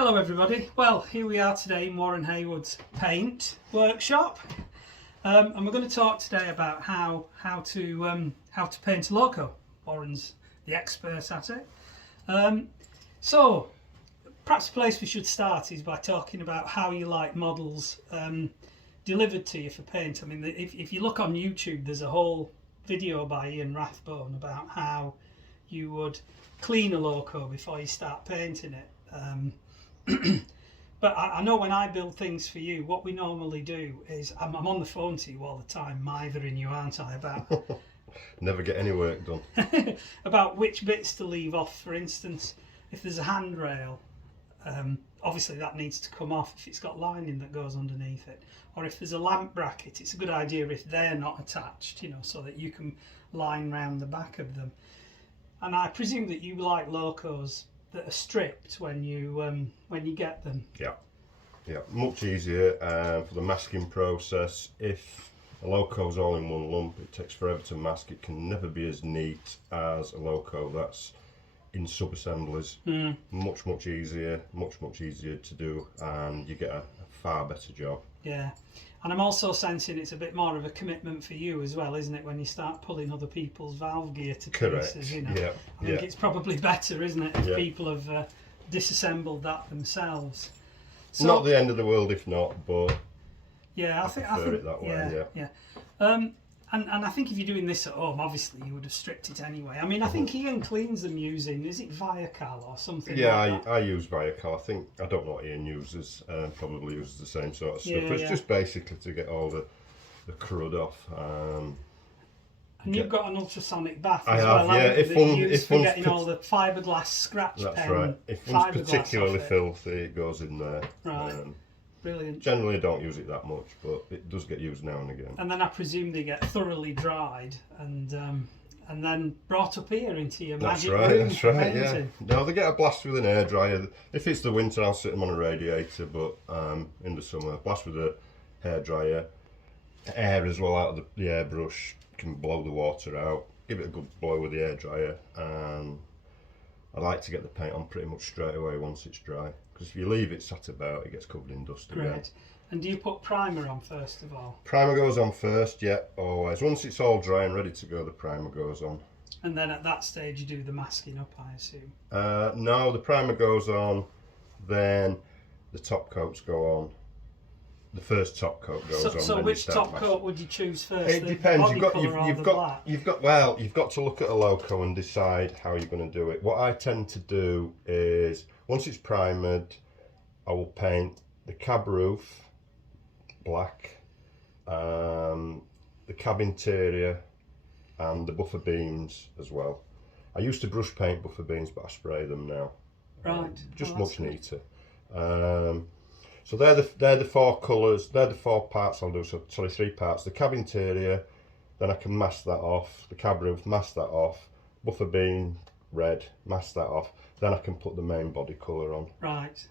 Hello everybody. Well, here we are today in Warren Haywood's paint workshop, and we're going to talk today about how to paint a loco. Warren's the expert at it. So perhaps the place we should start is by talking about how you like models delivered to you for paint. I mean, if you look on YouTube, there's a whole video by Ian Rathbone about how you would clean a loco before you start painting it. But I know when I build things for you, what we normally do is I'm on the phone to you all the time, mithering you, aren't I, about never get any work done. about which bits to leave off. For instance, if there's a handrail, obviously that needs to come off if it's got lining that goes underneath it, or if there's a lamp bracket, it's a good idea if they're not attached, you know, so that you can line round the back of them. And I presume that you like locos that are stripped when you get them. Yeah, much easier for the masking process. If a loco's all in one lump, it takes forever to mask. It can never be as neat as a loco that's in sub-assemblies. Much easier to do, and you get a far better job. Yeah, and I'm also sensing it's a bit more of a commitment for you as well, isn't it, when you start pulling other people's valve gear to pieces, you know? Yeah. I think it's probably better, isn't it, if people have disassembled that themselves. So, not the end of the world if not, but yeah, I prefer it that way. Yeah. And I think if you're doing this at home, obviously you would have stripped it anyway. I mean, I think Ian cleans them using, is it Viacal or something? Yeah, like that? I use Viacal. I don't know what Ian uses. Probably uses the same sort of stuff. Yeah, It's just basically to get all the crud off. And you've got an ultrasonic bath I as have, well, yeah. If for getting all the fiberglass scratch That's pen. right. If one's fiberglass particularly off it. filthy, it goes in there. Right. Brilliant. Generally, I don't use it that much, but it does get used now and again. And then I presume they get thoroughly dried and then brought up here into your magic room. That's right. Yeah. No, they get a blast with an air dryer. If it's the winter, I'll sit them on a radiator, but in the summer, blast with a hair dryer. Air as well out of the airbrush can blow the water out. Give it a good blow with the air dryer, and I like to get the paint on pretty much straight away once it's dry. Because if you leave it sat about, it gets covered in dust again. Great. And do you put primer on first of all? Primer goes on first, yeah, always. Once it's all dry and ready to go, the primer goes on. And then at that stage you do the masking up, I assume? No, the primer goes on, then the top coats go on. The first top coat goes on. So which top coat would you choose first? It depends. You've got to look at a loco and decide how you're going to do it. What I tend to do is, once it's primered, I will paint the cab roof black, the cab interior, and the buffer beams as well. I used to brush paint buffer beams, but I spray them now. Right. Just much neater. So they're the four colours. They're the four parts I'll do. So sorry, three parts. The cab interior, then I can mask that off. The cab roof, mask that off. Buffer beam red, mask that off. Then I can put the main body colour on. Right.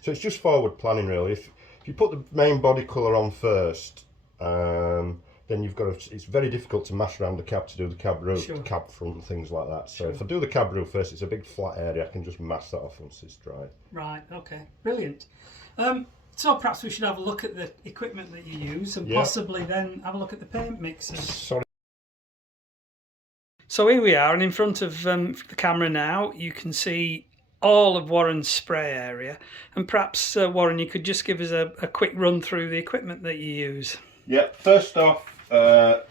So it's just forward planning really. If you put the main body colour on first, then you've got to, it's very difficult to mask around the cab to do the cab roof, the cab front and things like that. So if I do the cab roof first, it's a big flat area. I can just mask that off once it's dry. Right. Okay. Brilliant. So perhaps we should have a look at the equipment that you use, and possibly then have a look at the paint mixers. Sorry. So here we are, and in front of the camera now, you can see all of Warren's spray area. And perhaps, Warren, you could just give us a quick run through the equipment that you use. Yeah, first off, well,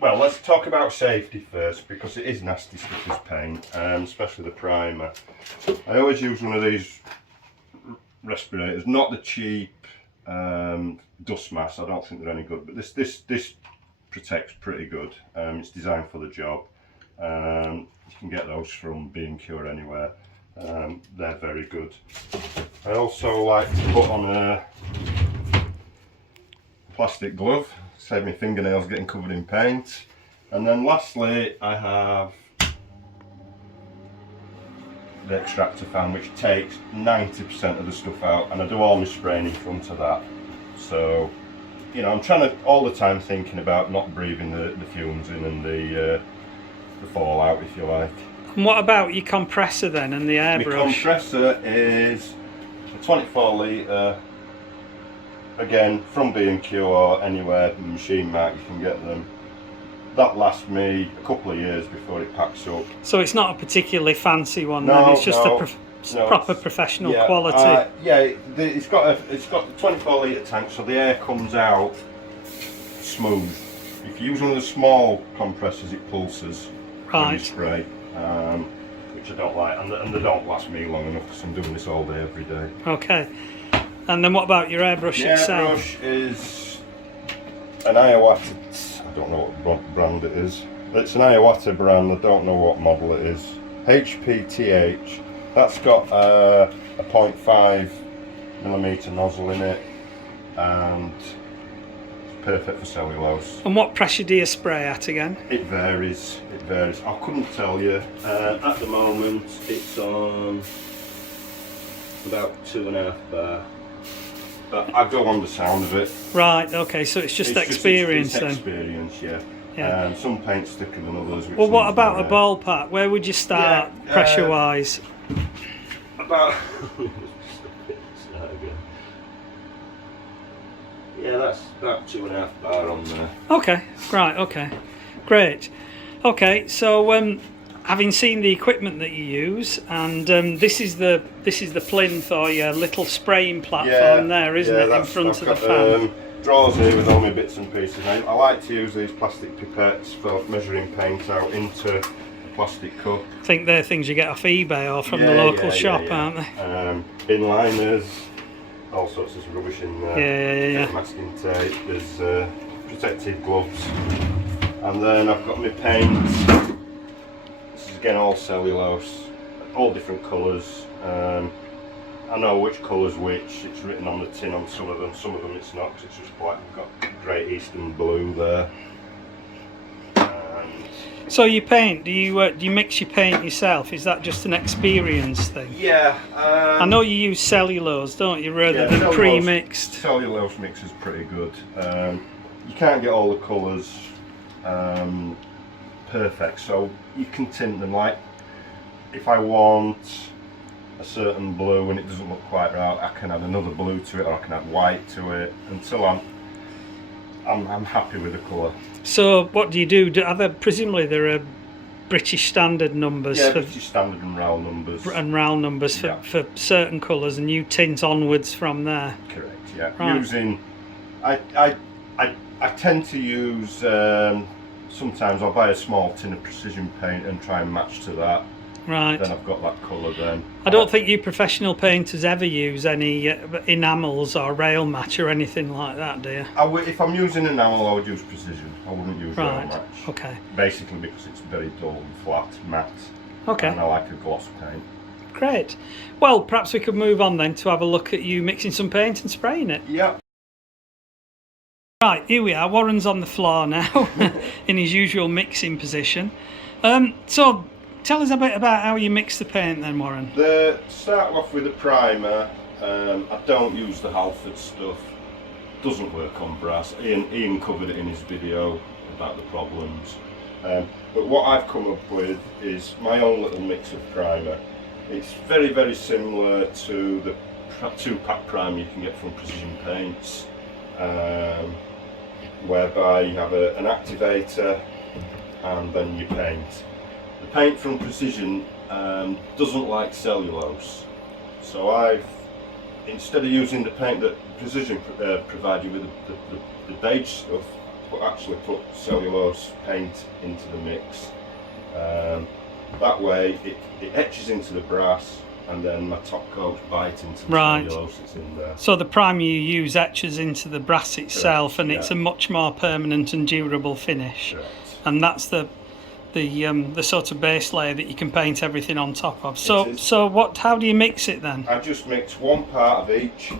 let's talk about safety first, because it is nasty stuff, this paint, especially the primer. I always use one of these respirators, not the cheap dust masks. I don't think they're any good, but this protects pretty good. It's designed for the job. You can get those from B&Q or anywhere. They're very good. I also like to put on a plastic glove, save my fingernails getting covered in paint. And then lastly, I have the extractor fan, which takes 90% of the stuff out, and I do all my spraying in front of that. So, you know, I'm trying to all the time thinking about not breathing the fumes in and the fallout, if you like. And what about your compressor then and the My airbrush? compressor is a 24 litre, again from B&Q or anywhere, Machine Mark, you can get them. That lasts me a couple of years before it packs up. So it's not a particularly fancy one No, then, it's just no, a proper professional yeah, quality. it's got a 24 litre tank, so the air comes out smooth. If you use one of the small compressors, it pulses when you Right. spray, which I don't like, and they don't last me long enough because I'm doing this all day, every day. Okay. And then what about your airbrush The itself? airbrush is an Haywood. I don't know what brand it is. It's an Haywood brand. I don't know what model it is. HPTH. That's got a 0.5mm nozzle in it, and it's perfect for cellulose. And what pressure do you spray at again? It varies. It varies. I couldn't tell you. At the moment, it's on about 2.5 bar. But I go on the sound of it. Right, okay, so it's just experience then. Experience, yeah. Yeah. Some paint's thicker than others. Well, what about a ballpark? Where would you start pressure wise? About yeah, that's about 2.5 bar on there. Okay, right, okay, great. Okay, so having seen the equipment that you use, and this is the plinth or your little spraying platform there, isn't it, in front of the fan? Drawers here with all my bits and pieces. I like to use these plastic pipettes for measuring paint out into a plastic cup. I think they're things you get off eBay or from the local shop, aren't they? Inliners, all sorts of rubbish in there. Yeah. Masking tape, there's protective gloves, and then I've got my paint. This is again all cellulose, all different colours. I know which colour's which. It's written on the tin on some of them it's not, because it's just black. We've got Great Eastern blue there. So you paint? Do you mix your paint yourself? Is that just an experience thing? Yeah. I know you use cellulose, don't you, rather than pre-mixed? Cellulose mix is pretty good. You can't get all the colours perfect, so you can tint them. Like if I want a certain blue and it doesn't look quite right, I can add another blue to it, or I can add white to it until I'm happy with the colour. So what do you do? Presumably there are British standard numbers. Yeah, British standard and RAL numbers. And RAL numbers for certain colours, and you tint onwards from there. Correct. Yeah. Right. Using, I tend to use. Sometimes I'll buy a small tin of precision paint and try and match to that. Right. Then I've got that colour then. I don't think you professional painters ever use any enamels or rail match or anything like that, do you? If I'm using enamel, I would use precision. I wouldn't use rail match. Okay. Basically because it's very dull and flat, matte. Okay. And I like a gloss paint. Great. Well, perhaps we could move on then to have a look at you mixing some paint and spraying it. Yeah. Right, here we are. Warren's on the floor now in his usual mixing position. So tell us a bit about how you mix the paint then, Warren. Start off with a primer. I don't use the Halford stuff. Doesn't work on brass. Ian covered it in his video about the problems. But what I've come up with is my own little mix of primer. It's very, very similar to the 2-pack primer you can get from Precision Paints, whereby you have an activator and then you paint. The paint from Precision doesn't like cellulose, so instead of using the paint that Precision provide you with, the beige stuff, actually put cellulose paint into the mix. That way it etches into the brass, and then my top coats bite into the cellulose that's in there. So the primer you use etches into the brass itself. Correct. And it's a much more permanent and durable finish. Correct. And that's the sort of base layer that you can paint everything on top of. So how do you mix it then? I just mix 1 part of each.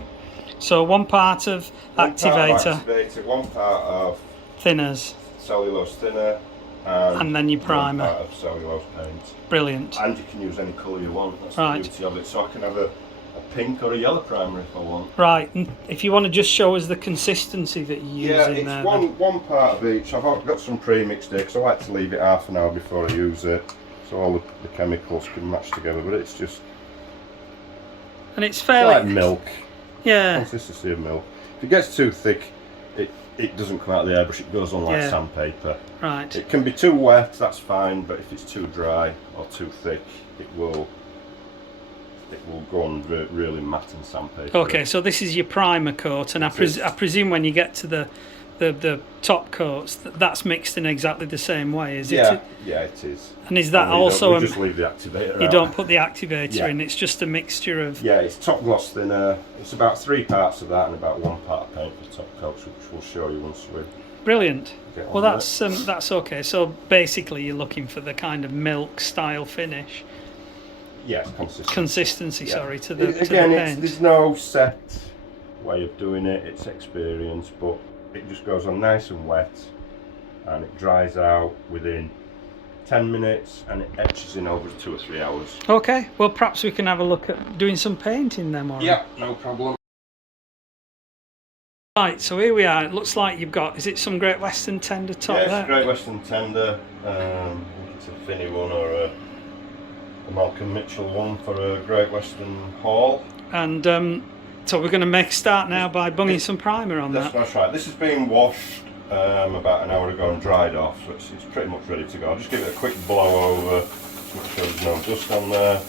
So 1 part of activator, 1 part of thinners, cellulose thinner, and then your primer. 1 part of cellulose paint. Brilliant. And you can use any colour you want. That's the beauty of it. So I can have a pink or a yellow primer if I want. Right. And if you want to just show us the consistency that you use in there. Yeah, it's one part of each. I've got some pre-mixed here because I like to leave it half an hour before I use it. so all the chemicals can match together, but it's just and it's fairly like milk. Yeah. Consistency of milk. If it gets too thick, it doesn't come out of the airbrush, it goes on like sandpaper. Right. It can be too wet, that's fine, but if it's too dry or too thick, it will go on really matte and sandpaper. Okay, so this is your primer coat, and I presume when you get to the top coats, that's mixed in exactly the same way, is it? Yeah, it is. And is that we also just leave the activator you out. don't put the activator in, it's just a mixture of... Yeah, it's top gloss thinner. It's about 3 parts of that and about 1 part of paint for top coats, which we'll show you once we... Brilliant. Well, that's okay. So basically you're looking for the kind of milk style finish. Yes, consistency. Sorry, to the again, paint. There's no set way of doing it. It's experience, but it just goes on nice and wet, and it dries out within 10 minutes, and it etches in over 2 or 3 hours. Okay. Well, perhaps we can have a look at doing some painting then, Warren. Yeah, no problem. Right, so here we are. It looks like you've got, is it some Great Western tender top there? Yeah, it's a Great Western tender. I think it's a Finney one or a Malcolm Mitchell one for a Great Western haul. And so we're going to make a start now by bunging some primer on that. That's right. This has been washed about an hour ago and dried off, so it's pretty much ready to go. I'll just give it a quick blow over to make sure there's no dust on there.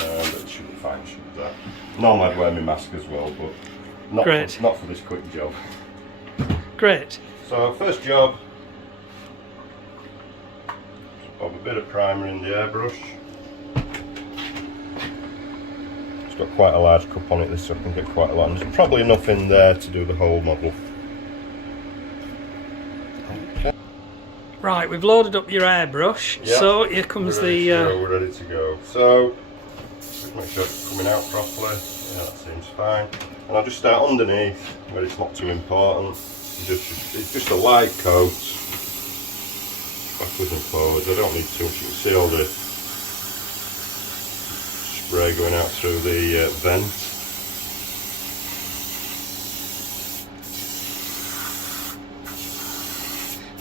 But it should be fine, shouldn't that? Normally I'd wear my mask as well, but not for this quick job. Great. So first job, pop a bit of primer in the airbrush. It's got quite a large cup on it, this, so I can get quite a lot. And there's probably enough in there to do the whole model. Okay. Right, we've loaded up your airbrush, Yep. So here comes we're ready to go. So just make sure it's coming out properly. Yeah, that seems fine. And I'll just start underneath where it's not too important. It's just a light coat, backwards and forwards. I don't need too much. You can see all the spray going out through the vent.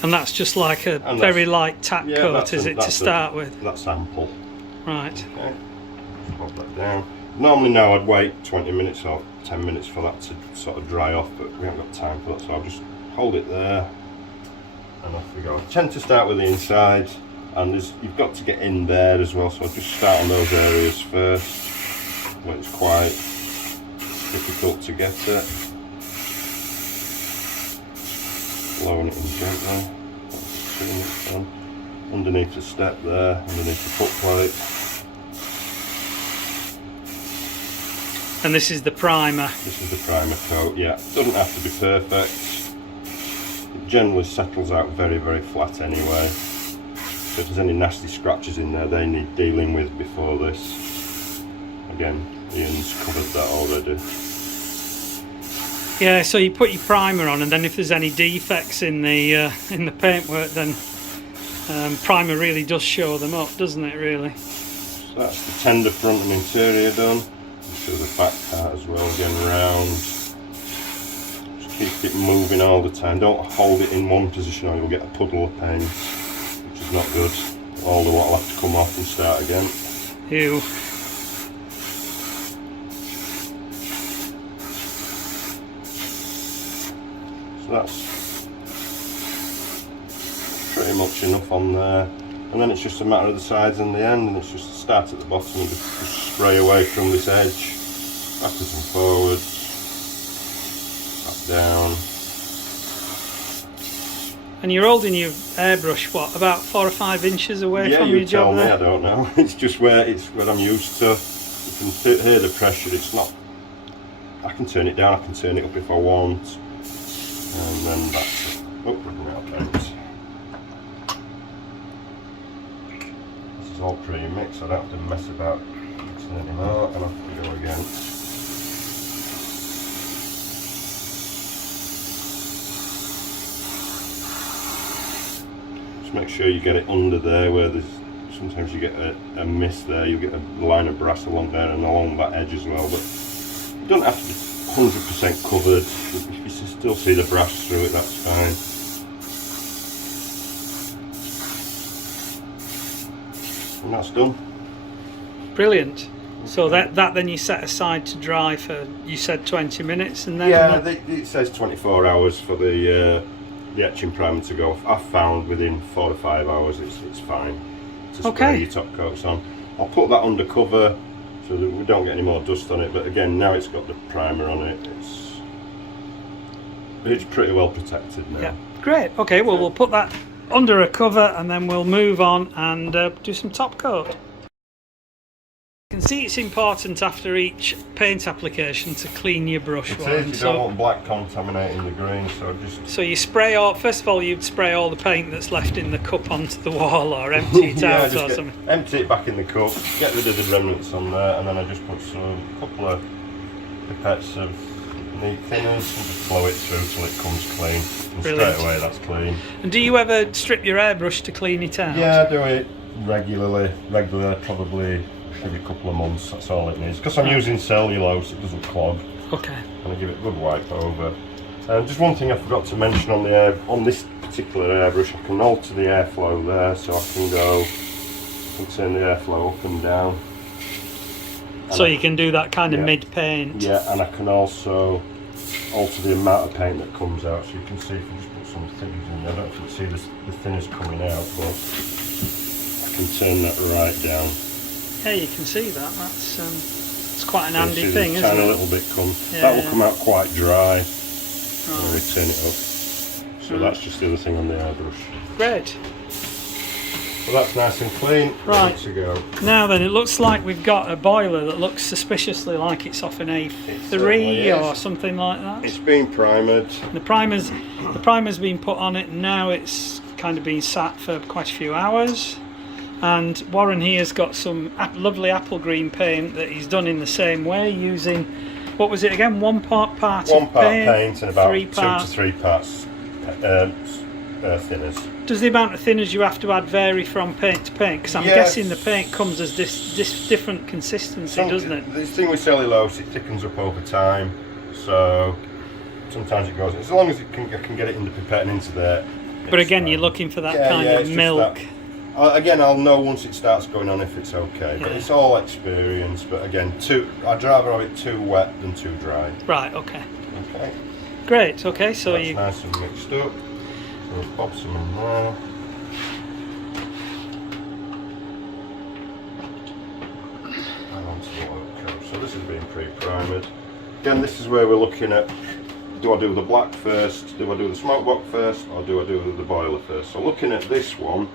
And that's just like a very light tack coat, is it, to start with? That's ample. Right. Okay. Just pop that down. Normally now I'd wait 20 minutes or 10 minutes for that to sort of dry off, but we haven't got time for that, so I'll just hold it there and off we go. I tend to start with the inside, and you've got to get in there as well, so I'll just start on those areas first where it's quite difficult to get it. Blowing it in gently. Underneath the step there, underneath the foot plate. And this is the primer. This is the primer coat, yeah. It doesn't have to be perfect. It generally settles out very, very flat anyway. So if there's any nasty scratches in there, they need dealing with before this. Again, Ian's covered that already. Yeah, so you put your primer on, and then if there's any defects in the paintwork, then primer really does show them up, doesn't it, really? So that's the tender front and interior done. Do the back part as well, again round. Just keep it moving all the time. Don't hold it in one position or you'll get a puddle of paint, which is not good. All the water will have to come off and start again. Ew. So that's pretty much enough on there. And then it's just a matter of the sides and the end, and it's just start at the bottom and just spray away from this edge, backwards and forwards, back down. And you're holding your airbrush, what, about 4 or 5 inches away from your job there? Yeah, you tell me, I don't know. It's just where I'm used to. You can hear the pressure, it's not... I can turn it down, I can turn it up if I want. And then that's it. Oh, running out of paint. All pre-mixed, so I don't have to mess about mixing anymore, and off we go again. Just make sure you get it under there where there's, sometimes you get a miss there, you get a line of brass along there and along that edge as well, but you don't have to be 100% covered. If you still see the brass through it, that's fine. and that's done. Brilliant. So that then you set aside to dry for, you said 20 minutes, and then Yeah, it says 24 hours for the etching primer to go. I've found within 4 to 5 hours it's fine to spray your top coats on. I'll put that under cover so that we don't get any more dust on it, but again, now it's got the primer on it, it's pretty well protected now. Yeah, great. Okay, well we'll put that under a cover and then we'll move on and do some top coat. You can see it's important after each paint application to clean your brush. It is, you don't want black contaminating the green, so you spray all, first of all you'd spray all the paint that's left in the cup onto the wall, or empty it out or something. Empty it back in the cup, get rid of the remnants on there, and then I just put a couple of pipettes of neat thinners and just flow it through till it comes clean. And Brilliant. Straight away that's clean. And do you ever strip your airbrush to clean it out? Yeah, I do it regularly, probably every couple of months, that's all it needs. Because I'm using cellulose, it doesn't clog. Okay. And I give it a good wipe over. Just one thing I forgot to mention on this particular airbrush, I can alter the airflow there, so I can turn the airflow up and down. So you can do that kind of mid-paint. Yeah, and I can also alter the amount of paint that comes out, so you can see if you just put some thinners in there. I don't know if you can see the thinners coming out, but I can turn that right down. Yeah, you can see that. It's quite an handy thing, isn't tiny it? little bit come. Yeah, that will come out quite dry. Right. We turn it up. So that's just the other thing on the airbrush. Great. Well, that's nice and clean. Right. Ready to go. Now then, it looks like we've got a boiler that looks suspiciously like it's off an A3 or something like that. It's been primered. The primer's been put on it, and now it's kind of been sat for quite a few hours. And Warren here's got some lovely apple green paint that he's done in the same way, using, what was it again, one part paint and about 2 to 3 parts thinners. Does the amount of thinners you have to add vary from paint to paint? Because I'm guessing the paint comes as this different consistency, doesn't it? The thing with cellulose, it thickens up over time, so sometimes it goes, as long as I can get it in the pipette and into there. But again, you're looking for that kind of milk. Again, I'll know once it starts going on if it's okay, but it's all experience. But again, I'd rather have it too wet than too dry. Right, okay. Okay. Great, okay, so that's nice and mixed up. So we'll pop some in there. And onto the loco. So this has been pre-primered. Again, this is where we're looking at, do I do the black first, do I do the smoke box first, or do I do the boiler first? So looking at this one,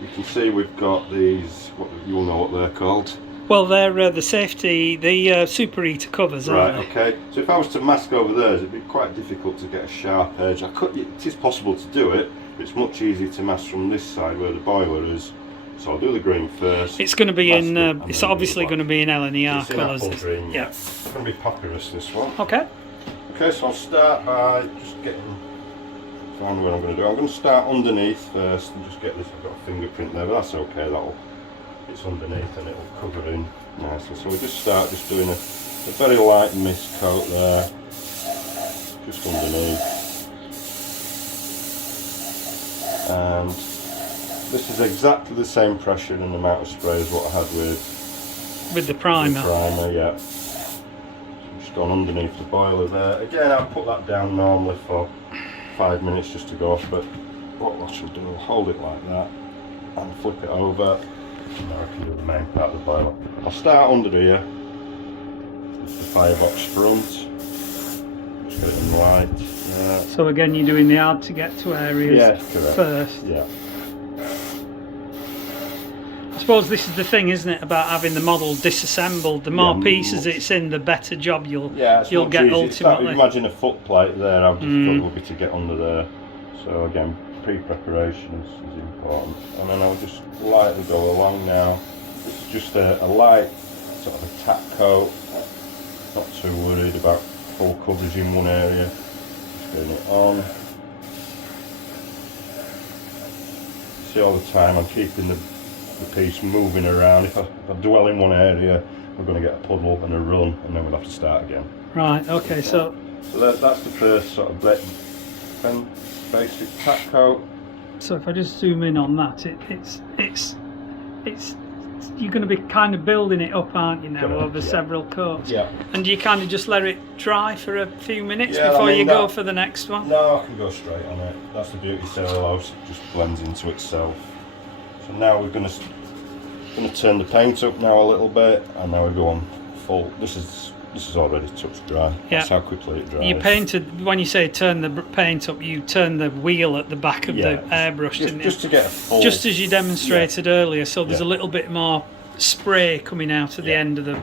you can see we've got these, you'll know what they're called. Well, they're the safety, the superheater covers, aren't they? Right, okay. So if I was to mask over theirs, it'd be quite difficult to get a sharp edge. It is possible to do it, but it's much easier to mask from this side where the boiler is. So I'll do the green first. It's going to be in, it's obviously going to be in LNER colours. Apple green, yeah. It's going to be papyrus, this one. Okay. Okay, so I'll start by just getting, what I'm going to do. I'm going to start underneath first and just get this. I've got a fingerprint there, but that's okay. It's underneath and it'll cover in nicely. So we just start doing a very light mist coat there, just underneath. And this is exactly the same pressure and amount of spray as what I had with the primer. Yeah. Just gone underneath the boiler there. Again, I'll put that down normally for 5 minutes just to go off, but what I should do, I'll hold it like that and flip it over. Now I can do the main part of the boiler. I'll start under here with the firebox front. Just get it in light. Yeah. So again, you're doing the hard to get to areas first. Yeah. I suppose this is the thing, isn't it, about having the model disassembled. The more pieces it's in, the better job you'll get ultimately. Imagine a foot plate there, how difficult it will be to get under there. So again, pre-preparation is important. And then I'll just lightly go along now. This is just a light sort of a tack coat. Not too worried about full coverage in one area. Just getting it on. See, all the time I'm keeping the piece moving around. If I dwell in one area, we're going to get a puddle and a run, and then we'll have to start again. Right. Okay. So that's the first sort of basic tack coat. So if I just zoom in on that, it's you're going to be kind of building it up, aren't you, now, Correct, over several coats? Yeah. And do you kind of just let it dry for a few minutes Yeah, before I mean, you go for the next one? No, I can go straight on it. That's the beauty of cellulose, it just blends into itself. So now we're going to turn the paint up now a little bit, and now we go on full. This is already touch dry. Yeah. That's how quickly it dries. You painted, when you say turn the paint up, you turn the wheel at the back of the airbrush, didn't you? Just to get a full... Just as you demonstrated earlier, so there's a little bit more spray coming out at the end of the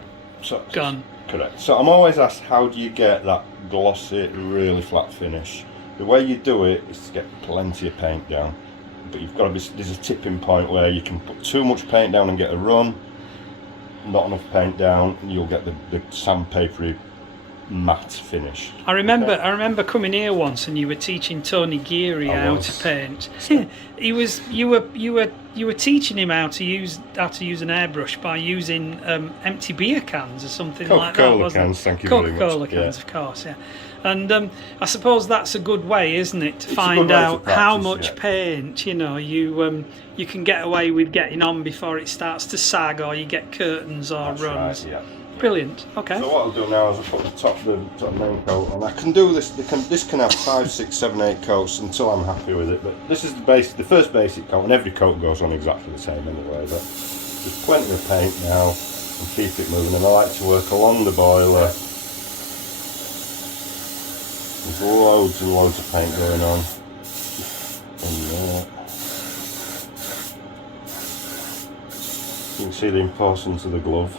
gun. Correct. So I'm always asked, how do you get that glossy, really flat finish? The way you do it is to get plenty of paint down. But you've got to be, there's a tipping point where you can put too much paint down and get a run, not enough paint down, and you'll get the sandpapery matte finish. I remember coming here once, and you were teaching Tony Geary how to paint. You were teaching him how to use an airbrush by using empty beer cans or something like that, wasn't it? Coca-Cola cans, thank you very much. Coca-Cola cans, of course, yeah. And I suppose that's a good way, isn't it, to find out practice, how much paint you can get away with getting on before it starts to sag, or you get curtains or runs. Right, yeah. Brilliant. Okay. So what I'll do now is I'll put the top main coat on. I can do this. This can have 5, 6, 7, 8 coats until I'm happy with it. But this is the first basic coat, and every coat goes on exactly the same anyway. But there's plenty of paint now, and keep it moving. And I like to work along the boiler. There's loads and loads of paint going on. And you can see the importance of the glove.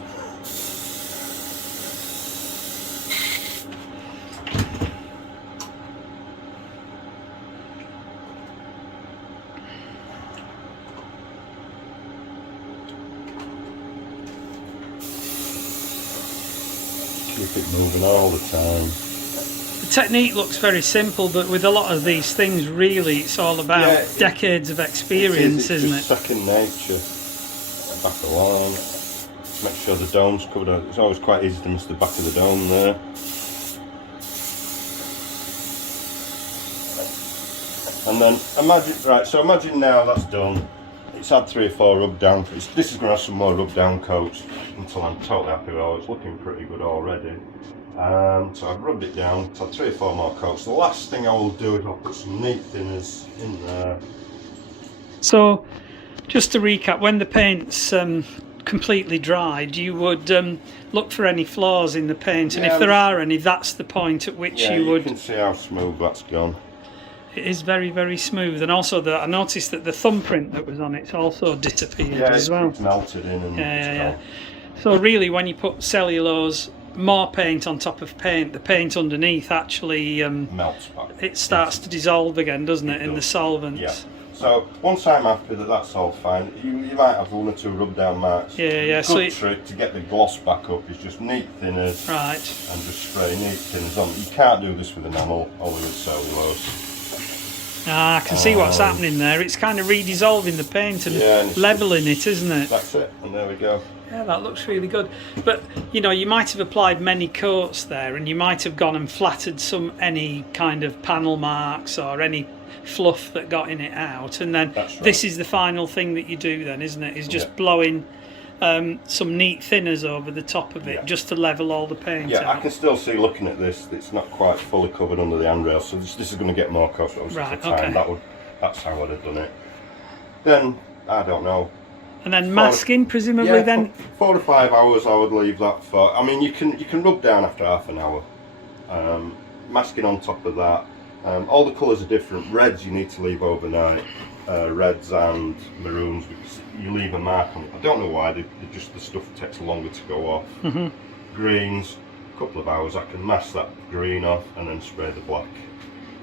Keep it moving all the time. The technique looks very simple, but with a lot of these things, really, it's all about decades of experience, isn't it? It's second nature. Back of the line. Make sure the dome's covered. It's always quite easy to miss the back of the dome there. And then imagine now that's done. It's had 3 or 4 rub down. This is going to have some more rub down coats until I'm totally happy with it. It's looking pretty good already. So I've rubbed it down. It's had 3 or 4 more coats. The last thing I will do is I'll put some neat thinners in there. So, just to recap, when the paint's completely dried, you would look for any flaws in the paint, and if there are any, that's the point at which you would... you can see how smooth that's gone. It is very, very smooth, and also I noticed that the thumbprint that was on it's also disappeared as well. It's melted in and So really, when you put cellulose, more paint on top of paint, the paint underneath actually melts back. It starts to dissolve again, doesn't it, in the solvent? Yeah. So once I'm happy that that's all fine, you might have 1 or 2 rub down marks. The good trick to get the gloss back up is just neat thinners, and just spray neat thinners on. You can't do this with enamel, only with cellulose. I can see what's happening there. It's kind of redissolving the paint and levelling it, isn't it? That's it, and there we go. Yeah, that looks really good. But you might have applied many coats there, and you might have gone and flattered any kind of panel marks or any fluff that got in it out, and then this is the final thing that you do then, isn't it? Is just blowing some neat thinners over the top of it just to level all the paint out. I can still see, looking at this, it's not quite fully covered under the handrail, so this is going to get more cost for time. That's how I'd have done it. Then, I don't know. And then masking, presumably then? 4 to 5 hours I would leave that for. I mean, you can rub down after half an hour. Masking on top of that. All the colours are different. Reds you need to leave overnight. Reds and maroons, because you leave a mark on it. I don't know why, the stuff takes longer to go off. Greens, a couple of hours, I can mask that green off and then spray the black.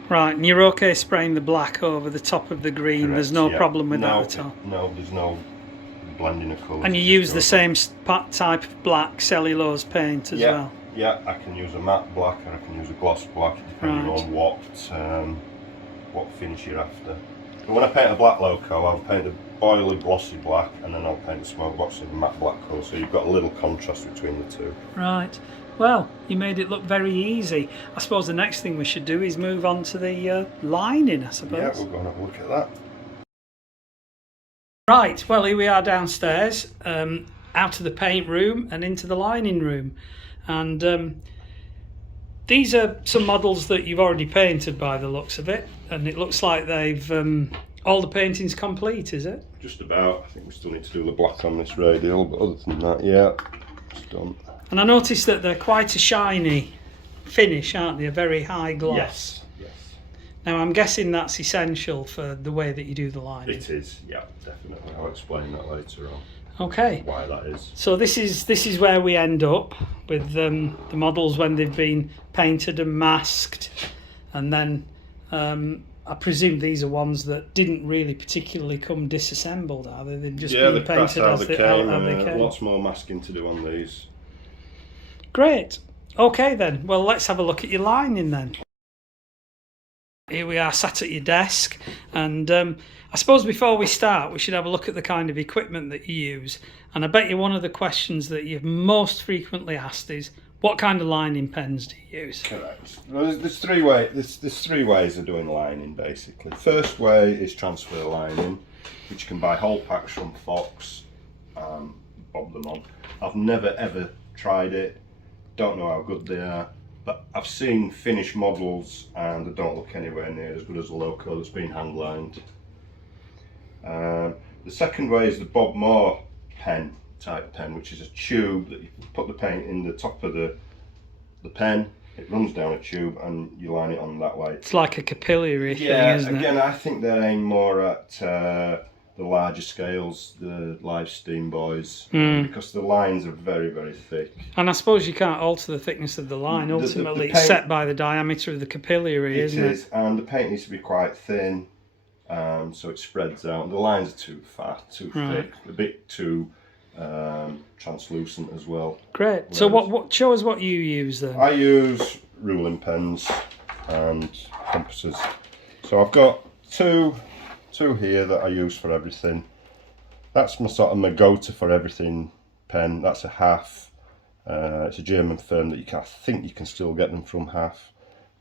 Right, and you're okay spraying the black over the top of the green. Correct, there's no problem with that at all? No, there's no blending of colours. And you use the same type of black cellulose paint as well? Yeah, I can use a matte black or I can use a gloss black, depending on what finish you're after. And when I paint a black loco, I'll paint the boiler glossy black, and then I'll paint the smoke box in a matte black colour, so you've got a little contrast between the two. Right. Well, you made it look very easy. I suppose the next thing we should do is move on to the lining, I suppose. Yeah, we're going to have a look at that. Right, well here we are downstairs, out of the paint room and into the lining room, and these are some models that you've already painted by the looks of it, and it looks like they've all the painting's complete, is it? Just about. I think we still need to do the black on this radial, but other than that, yeah, it's done. And I noticed that they're quite a shiny finish, aren't they? A very high gloss. Yes. Now I'm guessing that's essential for the way that you do the lining. It is, yeah, definitely. I'll explain that later on. Okay. Why that is. So this is where we end up with the models when they've been painted and masked, and then I presume these are ones that didn't really particularly come disassembled, are they? They've just been painted as they came. Lots more masking to do on these. Great. Okay then. Well, let's have a look at your lining then. Here we are sat at your desk, and I suppose before we start we should have a look at the kind of equipment that you use, and I bet you one of the questions that you've most frequently asked is, what kind of lining pens do you use? Correct. Well, there's three ways of doing lining basically. The first way is transfer lining, which you can buy whole packs from Fox, bob them on. I've never ever tried it, don't know how good they are. But I've seen finished models and they don't look anywhere near as good as the Loco that's been hand lined. The second way is the Bob Moore pen type pen, which is a tube that you put the paint in the top of the pen. It runs down a tube and you line it on that way. It's like a capillary thing, isn't it? Again, I think they're aimed more at the larger scales, the live steam boys, because the lines are very, very thick. And I suppose you can't alter the thickness of the line. Ultimately, it's set by the diameter of the capillary, isn't it? It is, and the paint needs to be quite thin, so it spreads out. The lines are too fat, too thick, a bit too translucent as well. Great. So what? Show us what you use then. I use ruling pens and compasses. So I've got two here that I use for everything. That's my go-to for everything pen. That's a half. It's a German firm that I think you can still get them from half.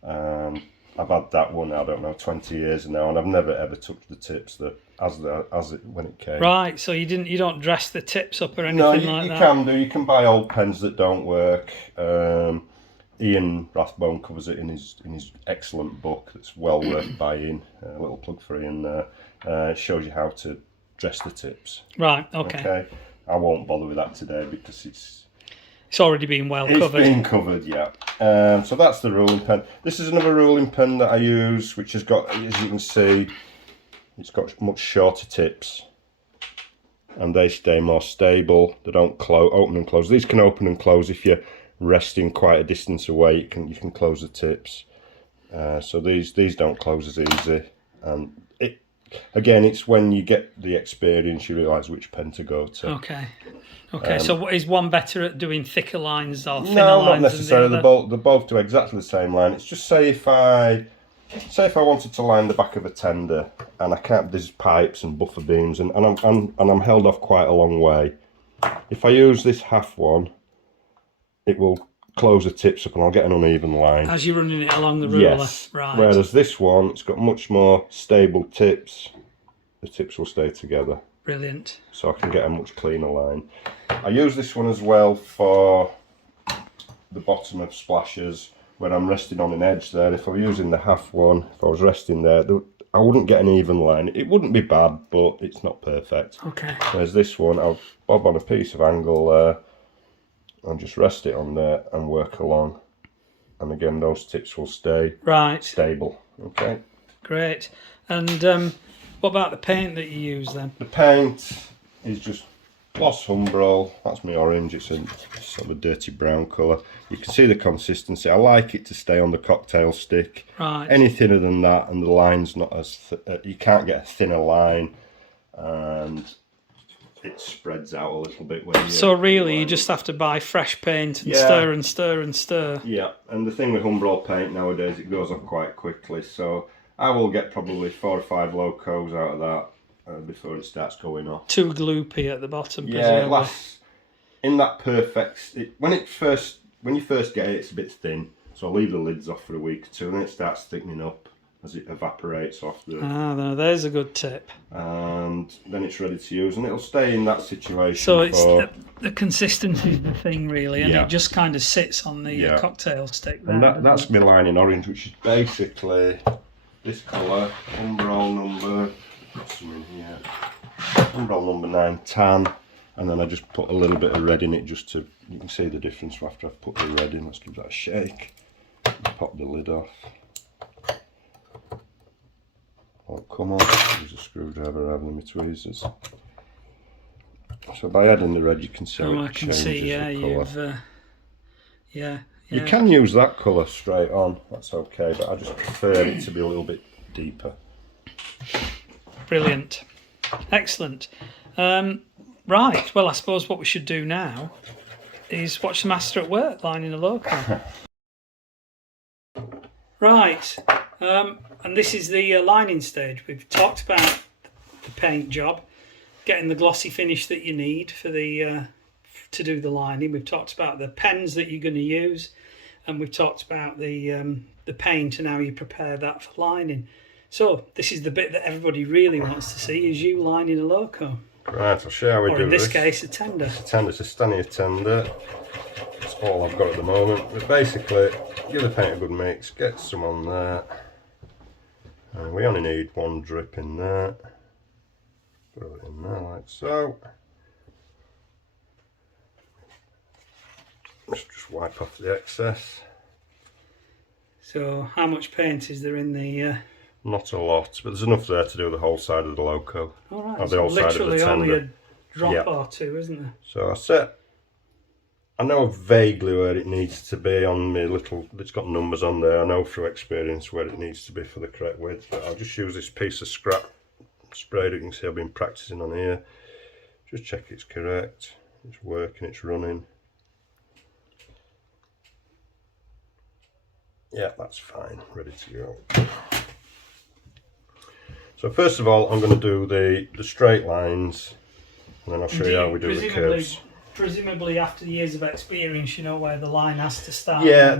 I've had that one, I don't know, 20 years now, and I've never ever touched the tips when it came. Right, so you don't dress the tips up or anything like that? No, you can do. You can buy old pens that don't work. Ian Rathbone covers it in his excellent book that's well worth buying. A little plug for Ian there. It shows you how to dress the tips. Right, okay. I won't bother with that today because it's already been covered. It's been covered, yeah. So that's the ruling pen. This is another ruling pen that I use, which has got, as you can see, it's got much shorter tips. And they stay more stable. They don't open and close. These can open and close if you're resting quite a distance away. You can close the tips. So these don't close as easy. And again, it's when you get the experience you realise which pen to go to. Okay. So is one better at doing thicker lines or thinner lines? No, not necessarily. They both do exactly the same line. It's just say if I wanted to line the back of a tender and I can't. There's pipes and buffer beams and I'm held off quite a long way. If I use this half one, it will close the tips up and I'll get an uneven line. As you're running it along the ruler? Yes. Right. Whereas this one, it's got much more stable tips. The tips will stay together. Brilliant. So I can get a much cleaner line. I use this one as well for the bottom of splashes when I'm resting on an edge there. If I were using the half one, if I was resting there, I wouldn't get an even line. It wouldn't be bad, but it's not perfect. Okay. Whereas this one, I'll bob on a piece of angle there and just rest it on there and work along. And again, those tips will stay stable. Okay. Great. And what about the paint that you use then? The paint is just gloss Humbrol. That's my orange. It's a sort of a dirty brown colour. You can see the consistency. I like it to stay on the cocktail stick. Right. Any thinner than that, and the line's not as you can't get a thinner line, and it spreads out a little bit when you. So really, you just have to buy fresh paint and stir and stir and stir. Yeah, and the thing with Humbrol paint nowadays, it goes off quite quickly. So I will get probably 4 or 5 Locos out of that before it starts going off. Too gloopy at the bottom. Yeah, it lasts in that perfect. When you first get it, it's a bit thin. So I'll leave the lids off for a week or two, and then it starts thickening up. as it evaporates off the. Ah, no, there's a good tip. And then it's ready to use, and it'll stay in that situation. So it's the consistency is the thing, really, and Yeah. it just kind of sits on the Yeah. cocktail stick there. And that's my lining orange, which is basically this colour, umbrel number. Got some in here. Umbrel number 9 tan, and then I just put a little bit of red in it just to, you can see the difference after I've put the red in. Let's give that a shake. Pop the lid off. Oh, come on, use a screwdriver rather than my tweezers. So by adding the red, you can see Oh, it I can changes see, yeah, the colour. yeah. You can use that colour straight on, that's okay, but I just prefer it to be a little bit deeper. Brilliant. Excellent. Right, well, I suppose what we should do now is watch the master at work lining a loco. Right, and this is the lining stage. We've talked about the paint job, getting the glossy finish that you need for the to do the lining. We've talked about the pens that you're going to use, and we've talked about the paint and how you prepare that for lining. So this is the bit that everybody really wants to see, is you lining a loco. Right, I'll show you how we do this. Or in this case, a tender. It's a tender, it's a Stanier tender. That's all I've got at the moment. But basically, give the paint a good mix, get some on there. And we only need one drip in there. Throw it in there like so. Just wipe off the excess. So how much paint is there in the... Not a lot, but there's enough there to do the whole side of the loco. All right, Or the so whole side of the literally tender. only a drop Yep. or two, isn't there? So I know vaguely where it needs to be on my little, it's got numbers on there. I know through experience where it needs to be for the correct width, but I'll just use this piece of scrap spray that you can see I've been practicing on here. Just check it's correct, it's working, it's running. Yeah, that's fine, ready to go. So first of all, I'm going to do the straight lines, and then I'll show you how we do the curves. Presumably after years of experience, you know where the line has to start. Yeah,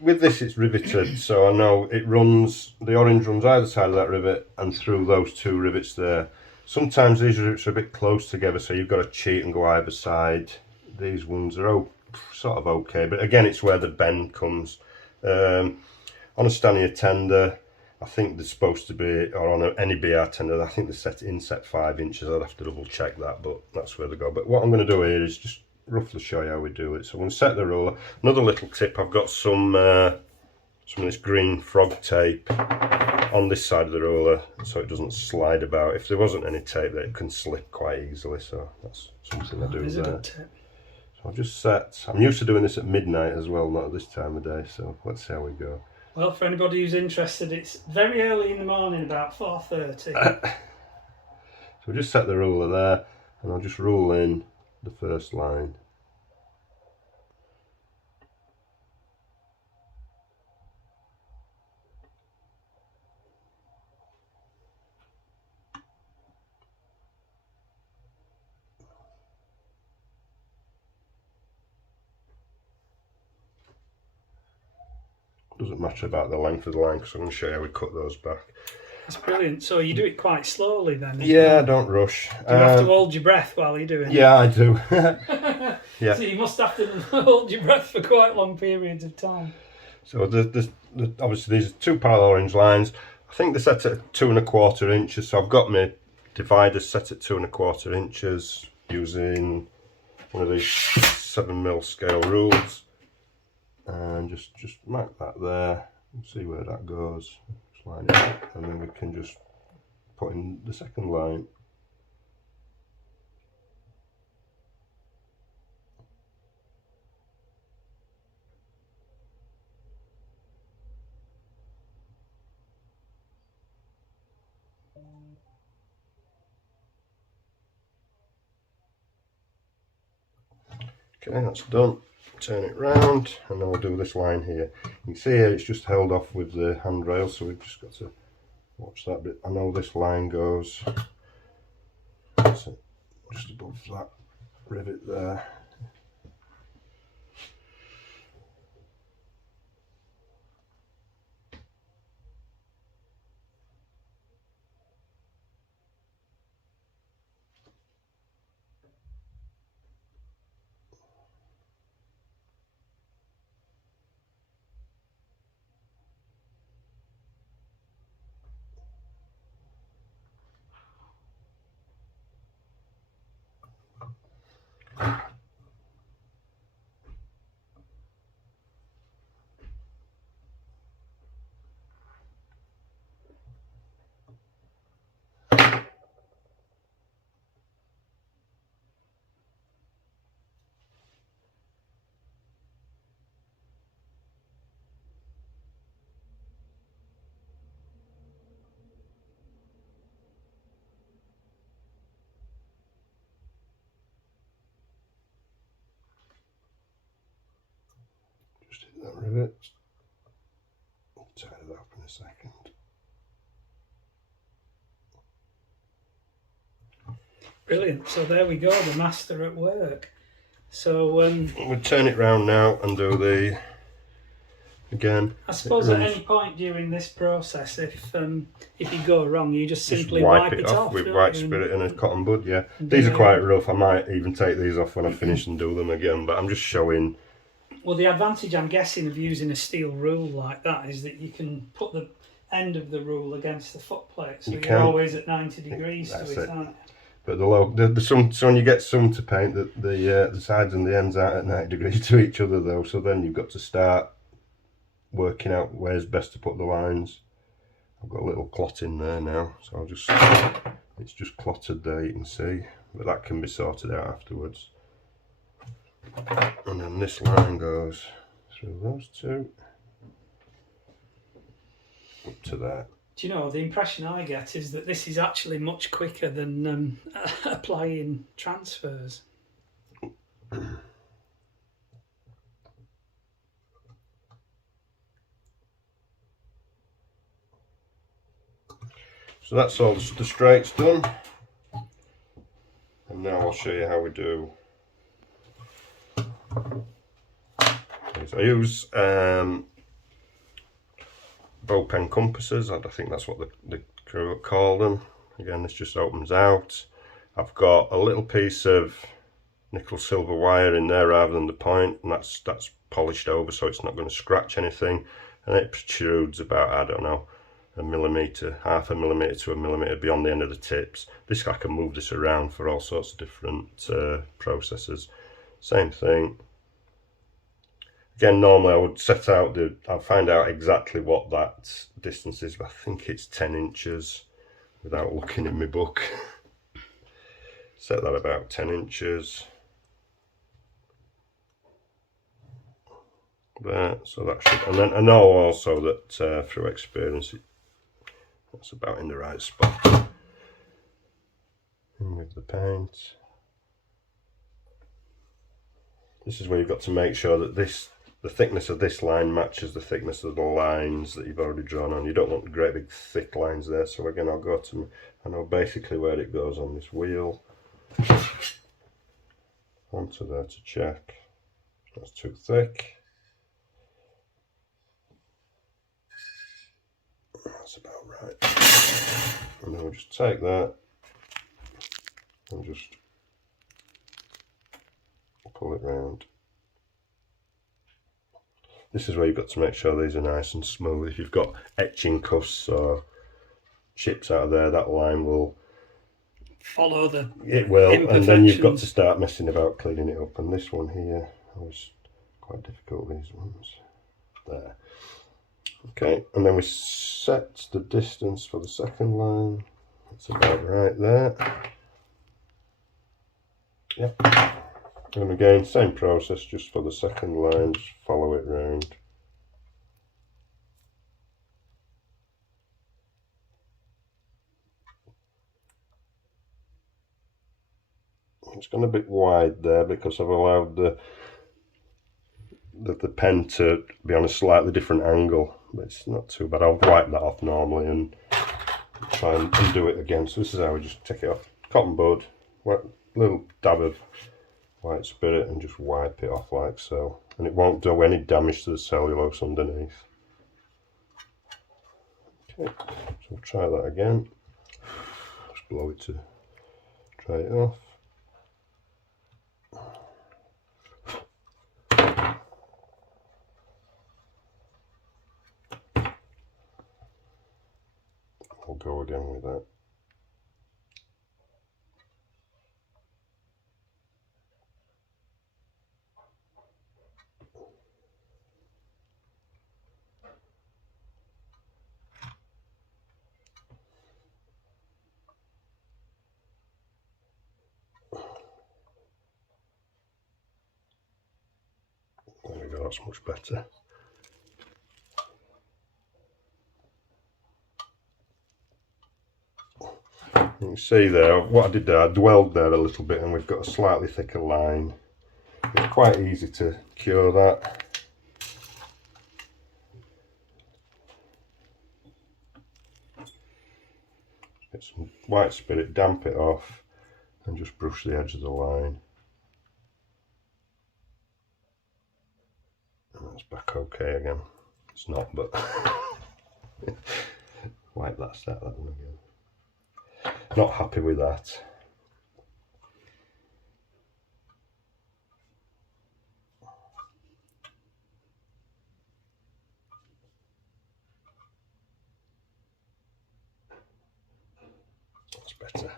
with this it's riveted, so I know it runs, the orange runs either side of that rivet and through those two rivets there. Sometimes these rivets are a bit close together, so you've got to cheat and go either side. These ones are sort of okay, but again it's where the bend comes. On a Stanier tender, I think they're supposed to be, or on any BR tender, I think they're set 5 inches. I'd have to double check that, but that's where they go. But what I'm going to do here is just roughly show you how we do it. So I'm going to set the ruler. Another little tip, I've got some of this green frog tape on this side of the ruler so it doesn't slide about. If there wasn't any tape there, it can slip quite easily, so that's something I do Is a there. good tip. So I've just set, I'm used to doing this at midnight as well, not at this time of day, so let's see how we go. Well, for anybody who's interested, it's very early in the morning, about 4:30. So we'll just set the ruler there, and I'll just rule in the first line. Doesn't matter about the length of the line because I'm going to show you how we cut those back. That's brilliant. So you do it quite slowly then? Yeah, don't rush. Do you have to hold your breath while you're doing it? Yeah, I do. Yeah. So you must have to hold your breath for quite long periods of time. So obviously these are 2 parallel orange lines. I think they're set at 2 1/4 inches. So I've got my dividers set at 2 1/4 inches using one of these 7mm scale rules. And just mark that there and see where that goes. Just line it up, and then we can just put in the second line. Okay, that's done. Turn it round, and then we'll do this line here. You can see here it's just held off with the handrail, so we've just got to watch that bit. I know this line goes just above that rivet there. That rivet. I'll tie that up in a second. Brilliant. So there we go, the master at work. So we'll turn it round now and do the again. I suppose at any point during this process, if you go wrong, you just simply wipe it off with white spirit and a cotton bud. Yeah, these are quite rough. I might even take these off when I finish and do them again. But I'm just showing. Well, the advantage I'm guessing of using a steel rule like that is that you can put the end of the rule against the foot plate, so you're always at 90 degrees to it, aren't you? But so when you get some to paint, the sides and the ends aren't at 90 degrees to each other though. So then you've got to start working out where's best to put the lines. I've got a little clot in there now, so it's just clotted there, you can see, but that can be sorted out afterwards. And then this line goes through those two up to there. Do you know, the impression I get is that this is actually much quicker than applying transfers. So that's all the straights done, and now I'll show you how we do. I use bow pen compasses. I think that's what the crew call them. Again, this just opens out. I've got a little piece of nickel silver wire in there rather than the point, and that's polished over so it's not going to scratch anything, and it protrudes about, I don't know, a millimetre, half a millimetre to a millimetre beyond the end of the tips. This, I can move this around for all sorts of different processes. Same thing. Again, normally I would set out I'll find out exactly what that distance is, but I think it's 10 inches without looking in my book. Set that about 10 inches. There, so that should, and then I know also that through experience that's about in the right spot. And with the paint, this is where you've got to make sure that the thickness of this line matches the thickness of the lines that you've already drawn on. You don't want great big thick lines there. So again, I'll go to, I know basically where it goes on this wheel. Onto there to check. That's too thick. That's about right. And then we'll just take that and just pull it round. This is where you've got to make sure these are nice and smooth. If you've got etching cuffs or chips out of there, that line will follow the and then you've got to start messing about cleaning it up. And this one here was quite difficult, these ones. There. Okay, and then we set the distance for the second line. It's about right there. Yep. And again, same process, just for the second line, just follow it round. It's gone a bit wide there because I've allowed the pen to be on a slightly different angle, but it's not too bad. I'll wipe that off normally and try and undo it again. So this is how we just take it off. Cotton bud, little dab of white spirit and just wipe it off like so, and it won't do any damage to the cellulose underneath. Okay, so we'll try that again. Just blow it to dry it off. We'll go again with that. There we go, that's much better. You can see there, what I did there, I dwelled there a little bit and we've got a slightly thicker line. It's quite easy to cure that. Get some white spirit, damp it off, and just brush the edge of the line. And that's back okay again. It's not, but wipe that one again. Not happy with that. That's better,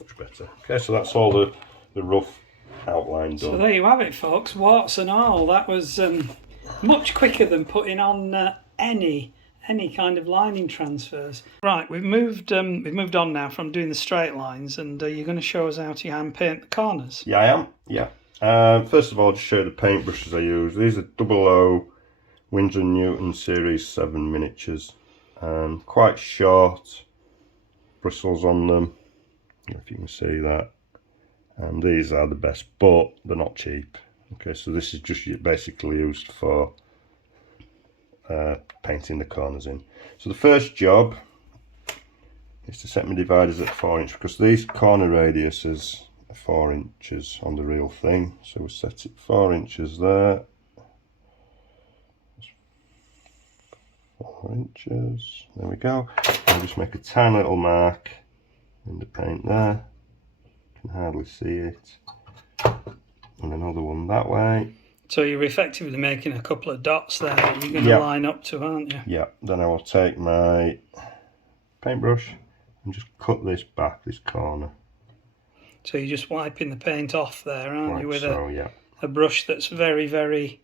much better. Okay, so that's all the rough outline done. So there you have it, folks, warts and all. That was much quicker than putting on any kind of lining transfers. Right, we've moved on now from doing the straight lines, and you're going to show us how to hand paint the corners. Yeah, I am. Yeah. First of all, just show the paintbrushes I use. These are 00 Winsor & Newton Series 7 miniatures. Quite short, bristles on them, if you can see that. And these are the best, but they're not cheap. Okay, so this is just basically used for painting the corners in. So the first job is to set my dividers at 4 inch, because these corner radiuses are 4 inches on the real thing. So we'll set it 4 inches there. 4 inches, there we go. I'll just make a tiny little mark in the paint there. You can hardly see it. And another one that way. So you're effectively making a couple of dots there that you're going to line up to, aren't you? Yeah, then I will take my paintbrush and just cut this back, this corner. So you're just wiping the paint off there, aren't you, with yeah. a brush that's very, very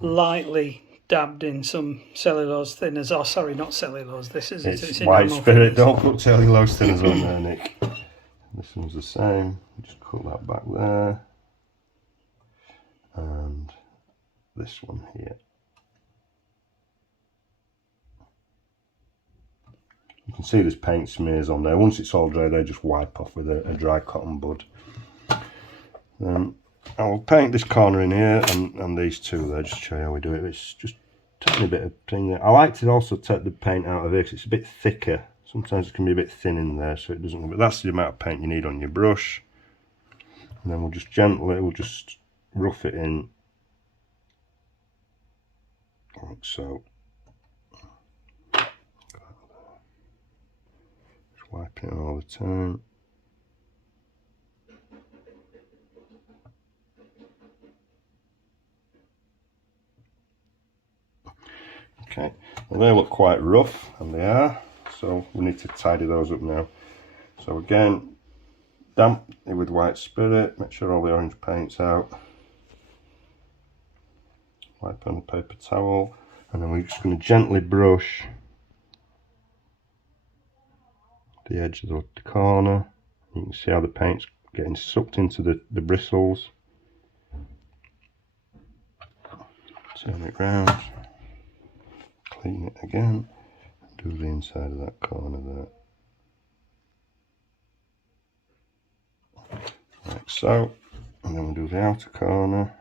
lightly dabbed in some cellulose thinners. Oh, sorry, not cellulose. This is it's white spirit. Don't put cellulose thinners on there, Nick. This one's the same. Just cut that back there. And this one here. You can see there's paint smears on there. Once it's all dry, they just wipe off with a dry cotton bud. I will paint this corner in here and these two there, just to show you how we do it. It's just a tiny bit of thing there. I like to also take the paint out of here because it's a bit thicker. Sometimes it can be a bit thin in there, so it doesn't. But that's the amount of paint you need on your brush. And then we'll just just rough it in like so. Just wiping it all the time. Okay, well, they look quite rough, and they are, so we need to tidy those up now. So again, damp it with white spirit, make sure all the orange paint's out. Wipe on a paper towel, and then we're just going to gently brush the edge of the corner. You can see how the paint's getting sucked into the bristles. Turn it round, clean it again, do the inside of that corner there. Like so, and then we'll do the outer corner.